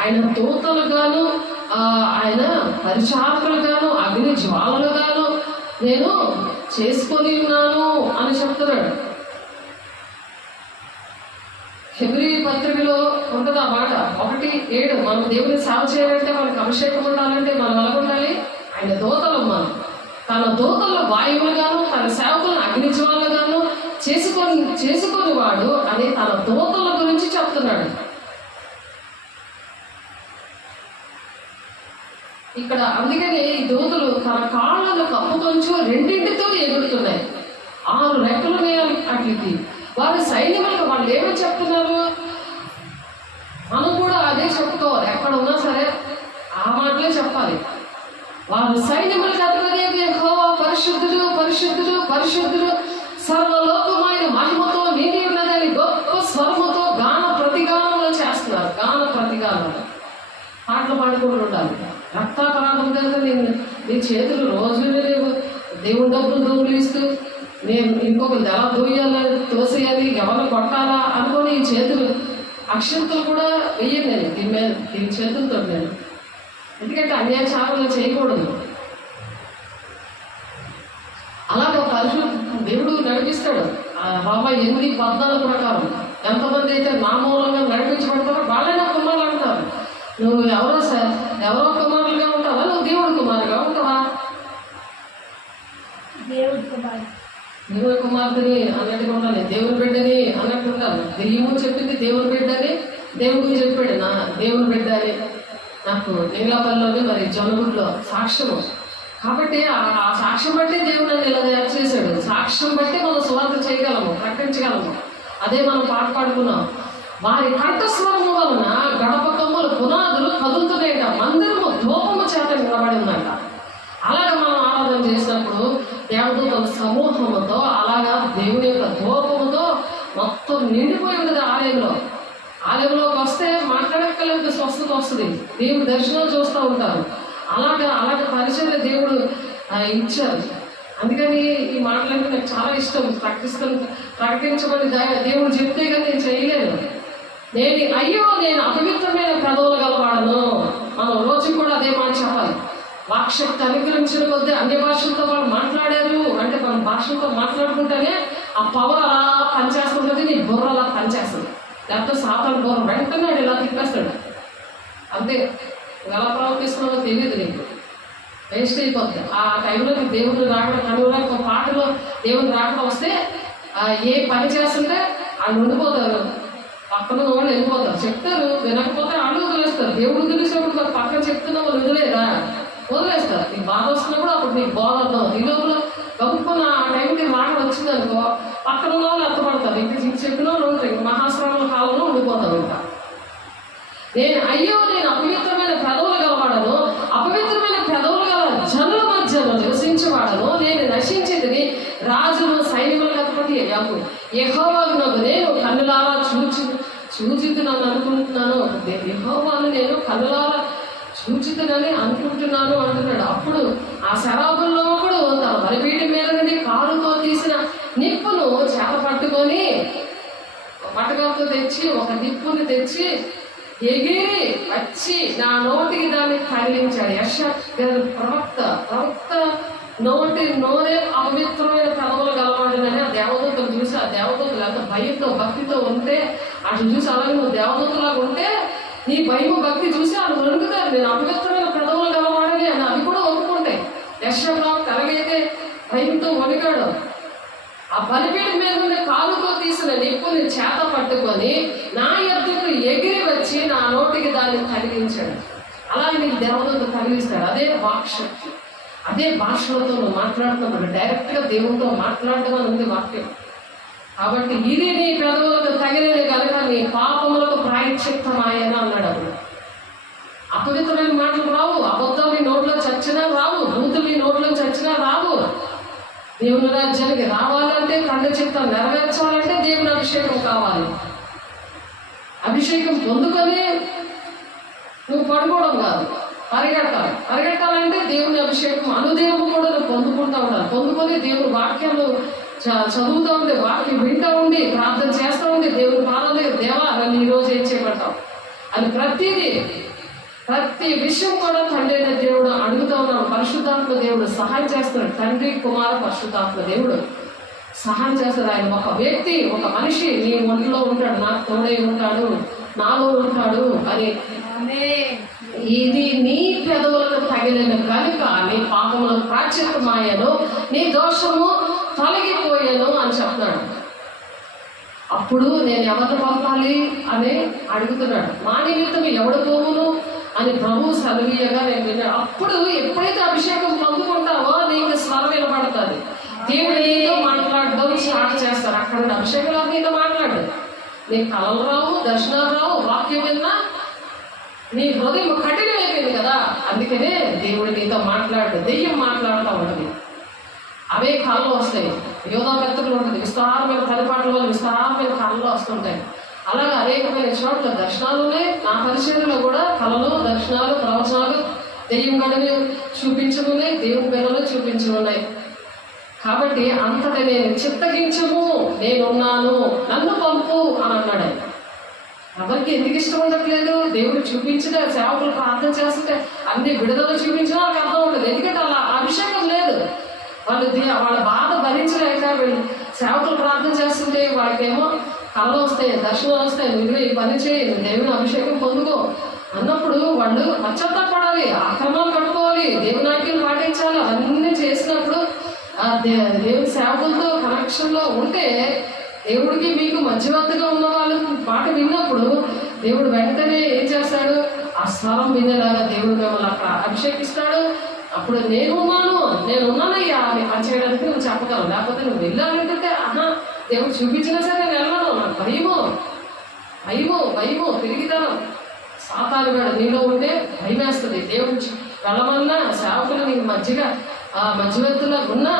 ఆయన దూతలుగాను ఆయన పరిచారకులుగాను అగ్ని జ్వాలలుగాను నేను చేసుకొని ఉన్నాను అని చెప్తున్నాడు. హెబ్రీ పత్రికలో ఉంటుంది ఆ మాట 1:7. మనం దేవుని సేవ చేయాలంటే మనకు అభిషేకం ఉండాలంటే మనం ఎలా ఉండాలి? ఆయన దూతలు. మనం తన దూతలను వాయువులుగాను తన సేవకులను అగ్నిజ్వాలుగాను చేసుకొని వాడు అని తన దూతల గురించి చెప్తున్నాడు. ఇక్కడ అందుకని ఈ దూతలు తన కాళ్ళను కప్పుకొంచు రెండింటితో ఎగురుతున్నాయి. 6 రెక్కలు అట్లకి వారి సైన్యములకు వాళ్ళు ఏమని చెప్తున్నారు? మనం కూడా అదే చెప్పుకోవాలి. ఎక్కడ ఉన్నా సరే ఆ మాటలే చెప్పాలి. వారు సైన్యములకు అధిపతి యెహోవా పరిశుద్ధుడు పరిశుద్ధుడు పరిశుద్ధుడు సర్వలోకమైన మహిమతో నిండి ఉన్నదని గొప్ప స్వరముతో గాన ప్రతిగానములు చేస్తున్నారు. గాన ప్రతిగానములు పాటలు పాడుకుంటూ ఉండాలి. రక్తాపరాధం కదా నీ చేతులు రోజు దేవుని డబ్బులు దొంగిలిస్తూ నేను ఇంకొకరు ఎలా దోయాలి తోసేయాలి ఎవరిని కొట్టాలా అనుకొని ఈ చేతులు అక్షంతలు కూడా వెయ్యను నేను దీని చేతులతో నేను. ఎందుకంటే అన్యాచారాలు చేయకూడదు. అలాగే పరిశుద్ధ దేవుడు నడిపిస్తాడు. బాబా 8:14 ప్రకారం ఎంతమంది అయితే నా మూలంగా నడిపించబడతారో వాళ్ళే నా కుమారులు అంటారు. నువ్వు ఎవరో కుమారులుగా ఉంటావా? నువ్వు దేవుడి కుమారుగా ఉంటావా? దేవుడి కుమార్తెని అన్నట్టుగా ఉండాలి, దేవుని బిడ్డని అన్నట్టు ఉండాలి. దెయ్యము చెప్పింది దేవుని బిడ్డని, దేవుడికి చెప్పాడు నా దేవుని బిడ్డ అని. నాకు నింగ్లాపల్లిలోనే మరి జొన్నగుడిలో సాక్ష్యము. కాబట్టి ఆ సాక్ష్యం బట్టి దేవుడు నన్ను ఇలా తయారు చేశాడు. సాక్ష్యం బట్టి మనం సువార్త చేయగలము, ప్రకటించగలము. అదే మనం పాట పాడుకున్నాం. వారి కంఠస్వరము వలన గడప కొమ్మలు పునాదులు కదులుతున్నాయంట. మందిరము ధూపము చేత నిలబడి ఉందంట. అలాగే మనం ఆరాధన చేసినప్పుడు దేవదూతల సమూహముతో అలాగా దేవుని యొక్క ధూపముతో మొత్తం నిండిపోయి ఉండదు ఆలయంలో. ఆలయంలోకి వస్తే మాట్లాడక్కలేదు, స్వస్థత వస్తుంది. దేవుడు దర్శనాలు చూస్తూ ఉంటారు. అలాగే పరిచయం దేవుడు ఇచ్చారు. అందుకని ఈ మాటలంటే నాకు చాలా ఇష్టం. ప్రకటించమని దేవుడు చెప్తే కానీ నేను చేయలేను. నేను అపవిత్రమైన పెదవులు గలవాడను. మనం రోజు కూడా అదే మాట చెప్పాలి. వాక్శక్తి అనుగ్రహించిన కొద్దీ అన్ని భాషలతో వాళ్ళు మాట్లాడారు అంటే మన భాషలతో మాట్లాడుకుంటేనే ఆ పవర్ అలా పనిచేస్తుంటుంది. నీ బుర్ర అలా పనిచేస్తుంది. లేకపోతే సాతాను బుర్ర వెంటనే ఇలా తిప్పేస్తాడు. అంతే, ఎలా ప్రవర్తిస్తున్నావో తెలియదు, నీకు వేస్ట్ అయిపోతుంది. ఆ టైంలో నీకు దేవుడు రాకడం కనుగొన ఒక పాటలో దేవుడు రాకడం వస్తే ఏ పని చేస్తుంటే వాళ్ళు ఉండిపోతారు. పక్కన వాళ్ళు వెళ్ళిపోతారు, చెప్తారు, వినకపోతే వాళ్ళు వదిలేస్తారు. దేవుడు వదిలేసినప్పుడు మరి పక్కన చెప్తున్నా వాళ్ళు వదిలేరా? వదిలేస్తారు. నీకు బాధ వస్తున్నప్పుడు అప్పుడు నీకు బాధ అర్థం. ఈ లోపల గొప్పన ఆ టైంకి మాట వచ్చిందనుకో పక్కన ఉన్న వాళ్ళు అర్థపడతారు. ఇంక చెప్పిన వాళ్ళు ఉంటారు, ఇంక మహాశ్రమల కాలంలో ఉండిపోతారు. ఇంకా నేను అపవిత్రమైన పెదవులు గలవాడను, అపవిత్రమైన పెదవులు గల జనుల మధ్యలో నివసించేవాడను, నేను నశించేది రాజును సైన్యముల అధిపతి యెహోవాను నేను కన్నులారా చూచితున్నాను అనుకుంటున్నాను. యెహోవాను నేను కన్నులారా చూచితున్నానని అనుకుంటున్నాను అంటున్నాడు. అప్పుడు ఆ శరాబుల్లో ఒకడు తన బలిపీఠం మీద నుండి కారుతో తీసిన నిప్పును చేత పట్టుకొని పట్టకలతో తెచ్చి ఒక నిప్పుని తెచ్చి ఎగిరి వచ్చి నా నోటికి దాన్ని తగిలించాడు. ప్రవక్త నోరే అపవిత్రమైన పెదవులు గలవాడినని ఆ దేవదూతలు చూసి, ఆ దేవదూతలు ఎంత భయంతో భక్తితో ఉంటే అటు చూసి అలాగే నువ్వు దేవదూతలాగా ఉంటే నీ భయం భక్తి చూసి వాళ్ళు వణుకుతారు. నేను అపవిత్రమైన పెదవులు గలవాడని అని అవి కూడా ఒప్పుకుంటాయి. యెషయా కలగైతే భయంతో వణికాడు. ఆ బలిపీఠం మీద ఉన్న కాలుతో తీసిన నిప్పుని చేత పట్టుకొని నా యొద్దకు ఎగిరి వచ్చి నా నోటికి దాన్ని తగిలించాడు. అలాగే నీకు దేవదూత తగిలిస్తాడు. అదే వాక్శక్తి, అదే భాషలతో నువ్వు మాట్లాడుతున్నాడు. డైరెక్ట్గా దేవునితో మాట్లాడడం అని ఉంది వాక్యం. కాబట్టి ఇది నీ పెదవులకు తగిలేది కనుక నీ పాపములకు ప్రాయశ్చిత్తమాయన అన్నాడు. అప్పుడు అపవిత్రమైన మాటలు రావు, అబద్ధాలు నీ నోట్లో చచ్చినా రావు, బూతులు నీ నోట్లో చచ్చినా రావు. దేవుని రాజ్యానికి రావాలంటే కండ చిత్తం నెరవేర్చాలంటే దేవుని అభిషేకం కావాలి. అభిషేకం పొందుకొని నువ్వు పడుకోవడం కాదు, పరిగెట్టాలంటే దేవుని అభిషేకం అనుదేవము కూడా నువ్వు పొందుకుంటూ ఉండాలి. పొందుకొని దేవుని వాక్యాలు చదువుతూ ఉండే, వాక్యం వింటూ ఉండి, ప్రార్థన చేస్తూ ఉండి, దేవుని పాదాల దగ్గర దేవా నన్ను ఈరోజు ఏం చేయబడతావు అని ప్రతి విషయం కూడా తండ్రి అయిన దేవుడు అడుగుతూ ఉన్నాడు. పరిశుద్ధాత్మ దేవుడు సహాయం చేస్తున్నాడు. తండ్రి కుమార పరిశుద్ధాత్మ దేవుడు సహాయం చేస్తాడు. ఆయన ఒక వ్యక్తి, ఒక మనిషి నీ ఒంట్లో ఉంటాడు, నాకు తోడై ఉంటాడు, నాలో ఉంటాడు అని. ఇది నీ పెదవులకు తగిలిన కనుక నీ పాపములకు ప్రాయశ్చిత్తమాయను, నీ దోషము తొలగిపోయాను అని చెప్తున్నాడు. అప్పుడు నేను ఎవరిని పంపాలి అని అడుగుతున్నాడు. మా నిమిత్తం ఎవడు పోవును అని ప్రభువు సెలవీయగా నేను విన్నాడు. అప్పుడు ఎప్పుడైతే అభిషేకం పొందుకుంటావో నీకు స్వరం వినపడుతుంది. దేవుడు నీతో మాట్లాడడం స్టార్ట్ చేస్తారు. అక్కడ అభిషేకంలో నీతో మాట్లాడు. నీకు కళలు రావు, దర్శనాలు రావు, వాక్యం విన్నా నీ హృదయం కఠినమైపోయింది కదా, అందుకనే దేవుడు నీతో మాట్లాడు. దెయ్యం మాట్లాడుతూ ఉంటుంది. అవే కళలు వస్తాయి, యోధా మెత్తలు ఉంటుంది, విస్తారమైన తలపాట్ల వల్ల విస్తారమైన కళలు వస్తుంటాయి. అలాగే అనేకమైన చోట్ల దర్శనాలు ఉన్నాయి. నా పరిచర్యలో కూడా కళలు, దర్శనాలు, ప్రవచనాలు, దెయ్యం గడివి చూపించమున్నాయి, దేవుని పిల్లలు చూపించమున్నాయి. కాబట్టి అంతటా నేను చిత్తగించము, నేనున్నాను, నన్ను పంపు అని అన్నాడు. ఎవరికి ఎందుకు ఇష్టం ఉండట్లేదు? దేవుడు చూపించిన సేవకులు ప్రార్థన చేస్తుంటే అన్ని విడుదల చూపించినా వాళ్ళకి అర్థం ఉంటుంది. ఎందుకంటే అలా అభిషేకం లేదు. వాళ్ళ బాధ భరించలేక వీళ్ళు సేవకులు ప్రార్థన చేస్తుంటే వాళ్ళకేమో కళలు వస్తాయి, దర్శనాలు వస్తాయి, నువ్వు ఈ పని చేయి, నువ్వు దేవుని అభిషేకం పొందుకో అన్నప్పుడు వాళ్ళు పశ్చాత్తాపడాలి, ఆక్రమాలు కట్టుకోవాలి, దేవుని ఆజ్ఞలు పాటించాలి. అవన్నీ చేసినప్పుడు ఆ దేవుని సేవకులతో కనెక్షన్లో ఉంటే దేవుడికి మీకు మధ్యవర్తిగా ఉన్న వాళ్ళు మాట విన్నప్పుడు దేవుడు వెంటనే ఏం చేస్తాడు? ఆ స్వరం వినేలాగా దేవుడు మిమ్మల్ని అక్కడ అభిషేకిస్తాడు. అప్పుడు నేనున్నానయ్యా అని పని చేయడానికి నువ్వు చెప్పగలవు. లేకపోతే నువ్వు వెళ్ళాలంటే దేవుడు చూపించినా సరే నేను వెళ్ళను, నాకు భయము తిరిగితనం సాతాను కూడా నీలో ఉంటే భయం వేస్తుంది. దేవుడు వెళ్ళమన్నా సేవకులు నీకు మధ్యవర్తిలో ఉన్నా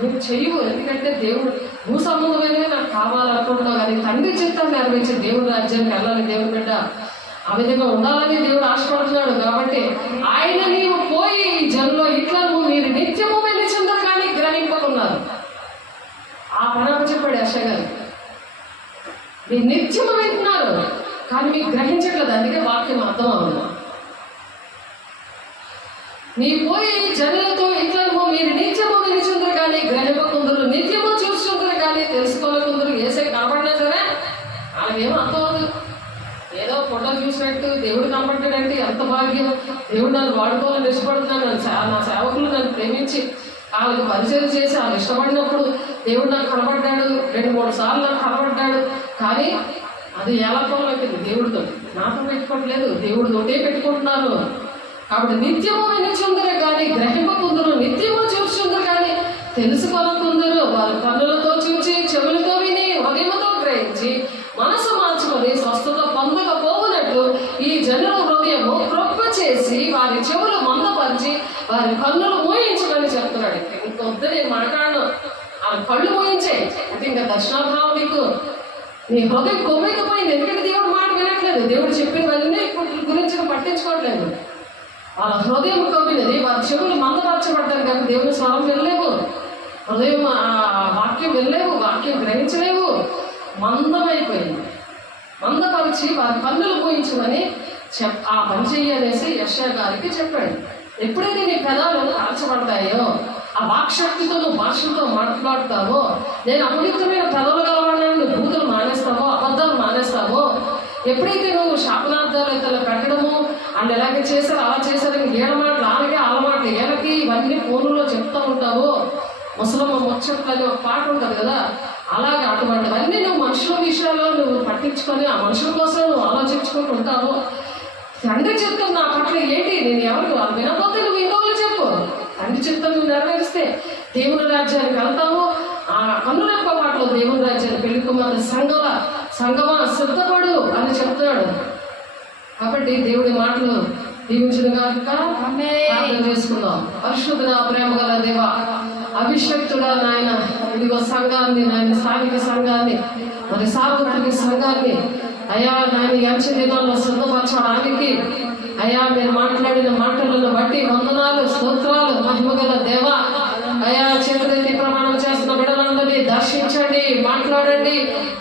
నువ్వు చెయ్యవు. ఎందుకంటే దేవుడు భూ సంబంధమైనవి నాకు కావాలనుకుంటున్నావు, కానీ తండ్రి చిత్తాన్ని నెరవేర్చి దేవుడి రాజ్యానికి వెళ్ళాలి. దేవుడి బిడ్డ ఆ విధంగా ఉండాలని దేవుడు ఆశపడుతున్నాడు. కాబట్టి ఆయన నీవు పోయి ఈ జన్లో ఇట్లా మీరు నిత్యము వెలిచిందో కానీ గ్రహింపకున్నారు. ఆ పనప్ప చెప్పాడు యెషయా గారు, మీరు నిత్యము వింటున్నారు కానీ మీకు గ్రహించట్లేదు. అందుకే వాక్యం అర్థం అవ్వదు. నీ పోయి జనులతో ఇట్లా మీరు నిత్యము వినిచుందరు కానీ గ్రహింపకుందరు, నిత్యము చూసుకుందరు కానీ తెలుసుకోలేకుందరు. ఏసై కనపడినా సరే వాళ్ళకేమో అర్థం అవ్వదు. ఏదో ఫోటో చూసినట్టు దేవుడు కనపడ్డాడంటే ఎంత భాగ్యం, దేవుడు నన్ను వాడుకోవాలని ఇష్టపడుతున్నాను, నా సేవకులు నన్ను ప్రేమించి వాళ్ళకి పరిచయం చేసి వాళ్ళు ఇష్టపడినప్పుడు దేవుడు నాకు కనపడ్డాడు, 2-3 సార్లు నాకు కనపడ్డాడు. కానీ అది ఏలకోలం అయిపోయింది దేవుడితో. నాతో పెట్టుకోవట్లేదు, దేవుడితోటే పెట్టుకుంటున్నారు. కాబట్టి నిత్యము వినుచుందరు కానీ గ్రహింపకుందరు, నిత్యము చూచుందరు కానీ తెలుసుకోనకుందరు. వారు కన్నులతో చూచి, చెవులతో విని, హృదయముతో గ్రహించి, మనసు మార్చుకొని స్వస్థత పొందకపోవునట్లు ఈ జనుల హృదయము క్రొప్ప చేసి వారి చెవులు మందపరిచి వారి కన్నులు మూయించమని చెప్తున్నాడు. ఇంకొద్దు నేను మాట్లాడను, ఆ కళ్ళు మూయించాయి అంటే ఇంకా దర్శనాభావం నీకు. నీ హృదయం కొమ్మికపోయింది, ఎందుకంటే దేవుడు మాట వినట్లేదు, దేవుడు చెప్పినవన్నీ గురించి పట్టించుకోవట్లేదు. వాళ్ళ హృదయం కొమ్మినది, వాళ్ళ చెవులు మందపరచబడ్డారు కానీ దేవుని స్వరం వినలేవు, హృదయం ఆ వాక్యం వినలేవు, వాక్యం గ్రహించలేవు. మందమైపోయింది. మందపరిచి వారి కన్నులు పోయించమని ఆ పని చెయ్యనేసి యెషయా గారికి చెప్పాడు. ఎప్పుడైతే నీ పెదాలు కాల్చబడతాయో, ఆ వాక్శక్తితో నువ్వు భాషలతో మాట్లాడతావో, నేను అపవిత్రమైన పెదవులు గలవాడిని నువ్వు బూతులు మానేస్తావో, అబద్ధాలు మానేస్తావో, ఎప్పుడైతే నువ్వు శాపనార్థాలు ఇతరులు పెట్టడము అండ్ ఎలాగే చేశారు అలా చేశారని ఏడ మాటలు అలాగే ఆల మాటలు ఏలకి ఇవన్నీ ఫోన్లో చెప్తూ ఉంటావో, ముసలమ్మ ముచ్చట్లని ఒక పాట ఉంటుంది కదా, అలాగే అటువంటివన్నీ నువ్వు మనుషుల విషయాల్లో నువ్వు పట్టించుకొని ఆ మనుషుల కోసం నువ్వు ఆలోచించుకుంటూ ఉంటావు. తండ్రి చిత్తం నా పట్ల ఏంటి, నేను ఎవరికి వాళ్ళు వినకపోతే నువ్వు ఇంకోళ్ళు చెప్పు. తండ్రి చిత్తం నువ్వు నెరవేరిస్తే దేవుని రాజ్యానికి వెళ్తావు. ఆ కన్నులెప్ప మాటలో దేవుని రాజ్యాన్ని పెళ్లి కుమార్తె సంగమా సిద్ధపడు అని చెప్తున్నాడు. కాబట్టి దేవుడి మాటలు దీవించిన గాక ప్రార్థన చేసుకుందాం. పరిశుద్ధుడా, ప్రేమ గల దేవా, అభిషక్తుడా నాయన, ఇదిగో సంఘాన్ని నాయన, స్థానిక సంఘాన్ని, మరి సార్వత్రిక సంఘాన్ని అయా నాయన ఎంచ దినాల్లో సిద్ధపరచడానికి అయా మీరు మాట్లాడిన మాటలను బట్టి వందనాలు, స్తోత్రాలు. మహిమగల దేవా, అయా చేతులెత్తి ప్రమాణం చేస్తున్న బిడ్డలందరినీ దర్శించండి, మాట్లాడండి,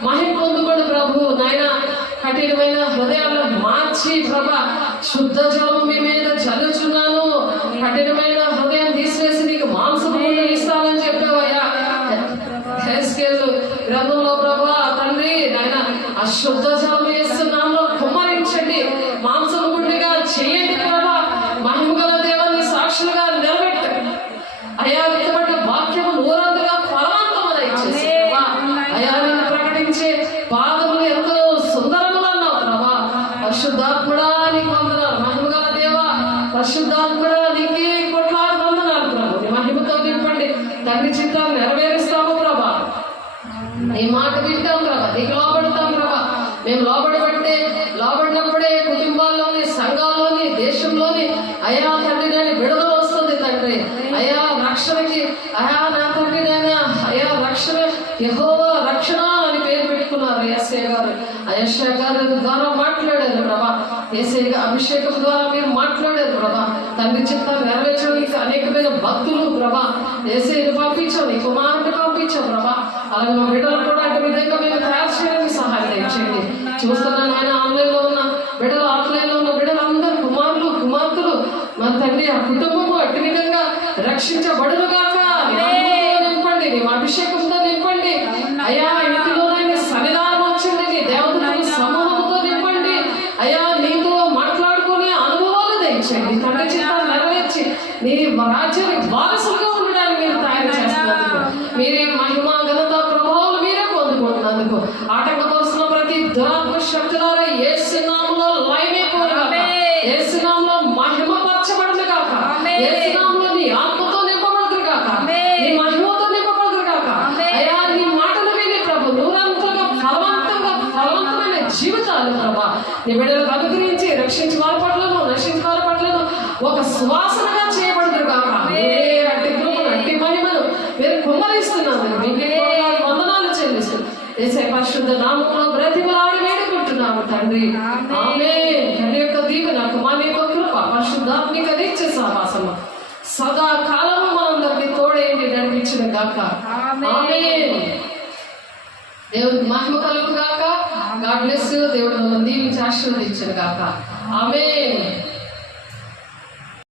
మహిమ పొందుకోండి ప్రభు. నాయన కఠినమైన హృదయాలను మార్చి ప్రభా శుద్ధ జలము మీ మీద చల్లుచున్నాను, కఠినమైన హృదయం తీసివేసి నీకు మాంసము ఇస్తానని చెప్పావయ్యా హెస్కేలు గ్రంథంలో. ప్రభా తండ్రి నాయన ఆ శుద్ధ జలం వేస్తున్నాంలో కుమ్మరించండి, మాంసము గుండెగా చేయండి ప్రభా. మహిమగల దేవాన్ని సాక్షులుగా నిలబెట్టండి అయా. విత్తబడ్డ వాక్యము నూరంతగా ఫలవంతమని ఇచ్చేసి అయా నిన్ను ప్రకటించే పాదములు ఎంతో సుందరములు అన్నావు ప్రభా. పరిశుద్ధాత్ముడా నీకు వందనాలు. మహిమగల దేవా, పరిశుద్ధాత్ముడా నీకే కోట్లాది వందనాలు ప్రభు. నీ మహిమతో నింపండి, తండ్రి చిత్తాన్ని నెరవేరుస్తాము ప్రభా. నీ మాట వింటాం ప్రభా, నీకు లోబడతాం ప్రభా. మేము లోబడినప్పుడే కుటుంబాల్లోని, సంఘాల్లోని, దేశంలోని అయా తండ్రి నేను విడుదల వస్తుంది తండ్రి. అయా రక్షణకి అయా నా తండ్రి నేను అయా రక్షణ యెహోవా రక్షణ అని పేరు పెట్టుకున్నారు యేసయ్య గారు. యెషయా గారు ద్వారా మాట్లాడారు ప్రభా. యేసయ్య అభిషేకం ద్వారా మీరు మాట్లాడారు ప్రభా. తండ్రి చిత్తాన్ని నెరవేర్చడానికి అనేకమైన భక్తులు ప్రభా యేసయ్యను పంపించాం, నీ కుమారుని పంపించాం ప్రభా. అలాగే మా బిడ్డలు కూడా అటు విధంగా మేము తయారు చేయడానికి సహాయం చేయండి. చూస్తున్నాను ఆయన ఆన్లైన్లో ఉన్న బిడ్డలు, ఆఫ్లైన్లో ఉన్న బిడ్డలందరూ కుమారులు కుమార్తెలు మన తండ్రి ఆ కుటుంబము అటు విధంగా రక్షించబడునుగాక. నింపండి, నీ అభిషేకంతో నింపండి అయా. ఇంటిలోనైనా సన్నిధానం వచ్చింది, నీ దేవతల సమూహంతో నింపండి అయా. నీతో మాట్లాడుకునే అనుభవాలు తెచ్చండి, తండ్రి చిత్తాన్ని నెరవేర్చి నీ రాజ్యానికి వారసులుగా ఉండడానికి మీరు తయారు చేస్తున్నందుకు, మీరే మహిమ ఘనత ప్రభావాలు మీరే పొందుకుంటున్నందుకు ఆటంకపరుస్తున్న ప్రతి దురాత్మ శక్తులారా యేసు నామములో లయమైపోనుగాక, యేసు నామములో మహిమ పరచబడును గాక, యేసు నామములో నీ ఆత్మతో నింపబడును గాక, నీ మహిమతో నింపబడును గాక. అయ్యా నీ మాటలు విని ప్రభు నూరంతలుగా ఫలవంతమైన జీవితాలు ప్రభా నీ బిడ్డలకు అనుగ్రహించి రక్షించి వారి పట్లను, రక్షించి వారి పట్లను ఒక సువాసనగా చేయబడును గాక. అట్టి కృపను, అట్టి మహిమను మీరు కుమ్మరిస్తున్నారు. మీకు వందనాలు చెల్లిస్తున్నాను యేసయ్య పరిశుద్ధ నామములో బ్రతిమలాడి వేడుకుంటున్నాము తండ్రి. ఆమేన్. తండ్రి యొక్క దీవెన, కుమారుని యొక్క కృప, పరిశుద్ధాత్మిక నిత్య సహవాసము సదా కాలము మనందరికీ తోడేంటి నడిపించిన గాక. ఆమేన్. దేవుడికి మహిమ కలుగు గాక. God bless you. దేవుడు మిమ్మల్ని దీవించి ఆశీర్వదించిన గాక. ఆమేన్.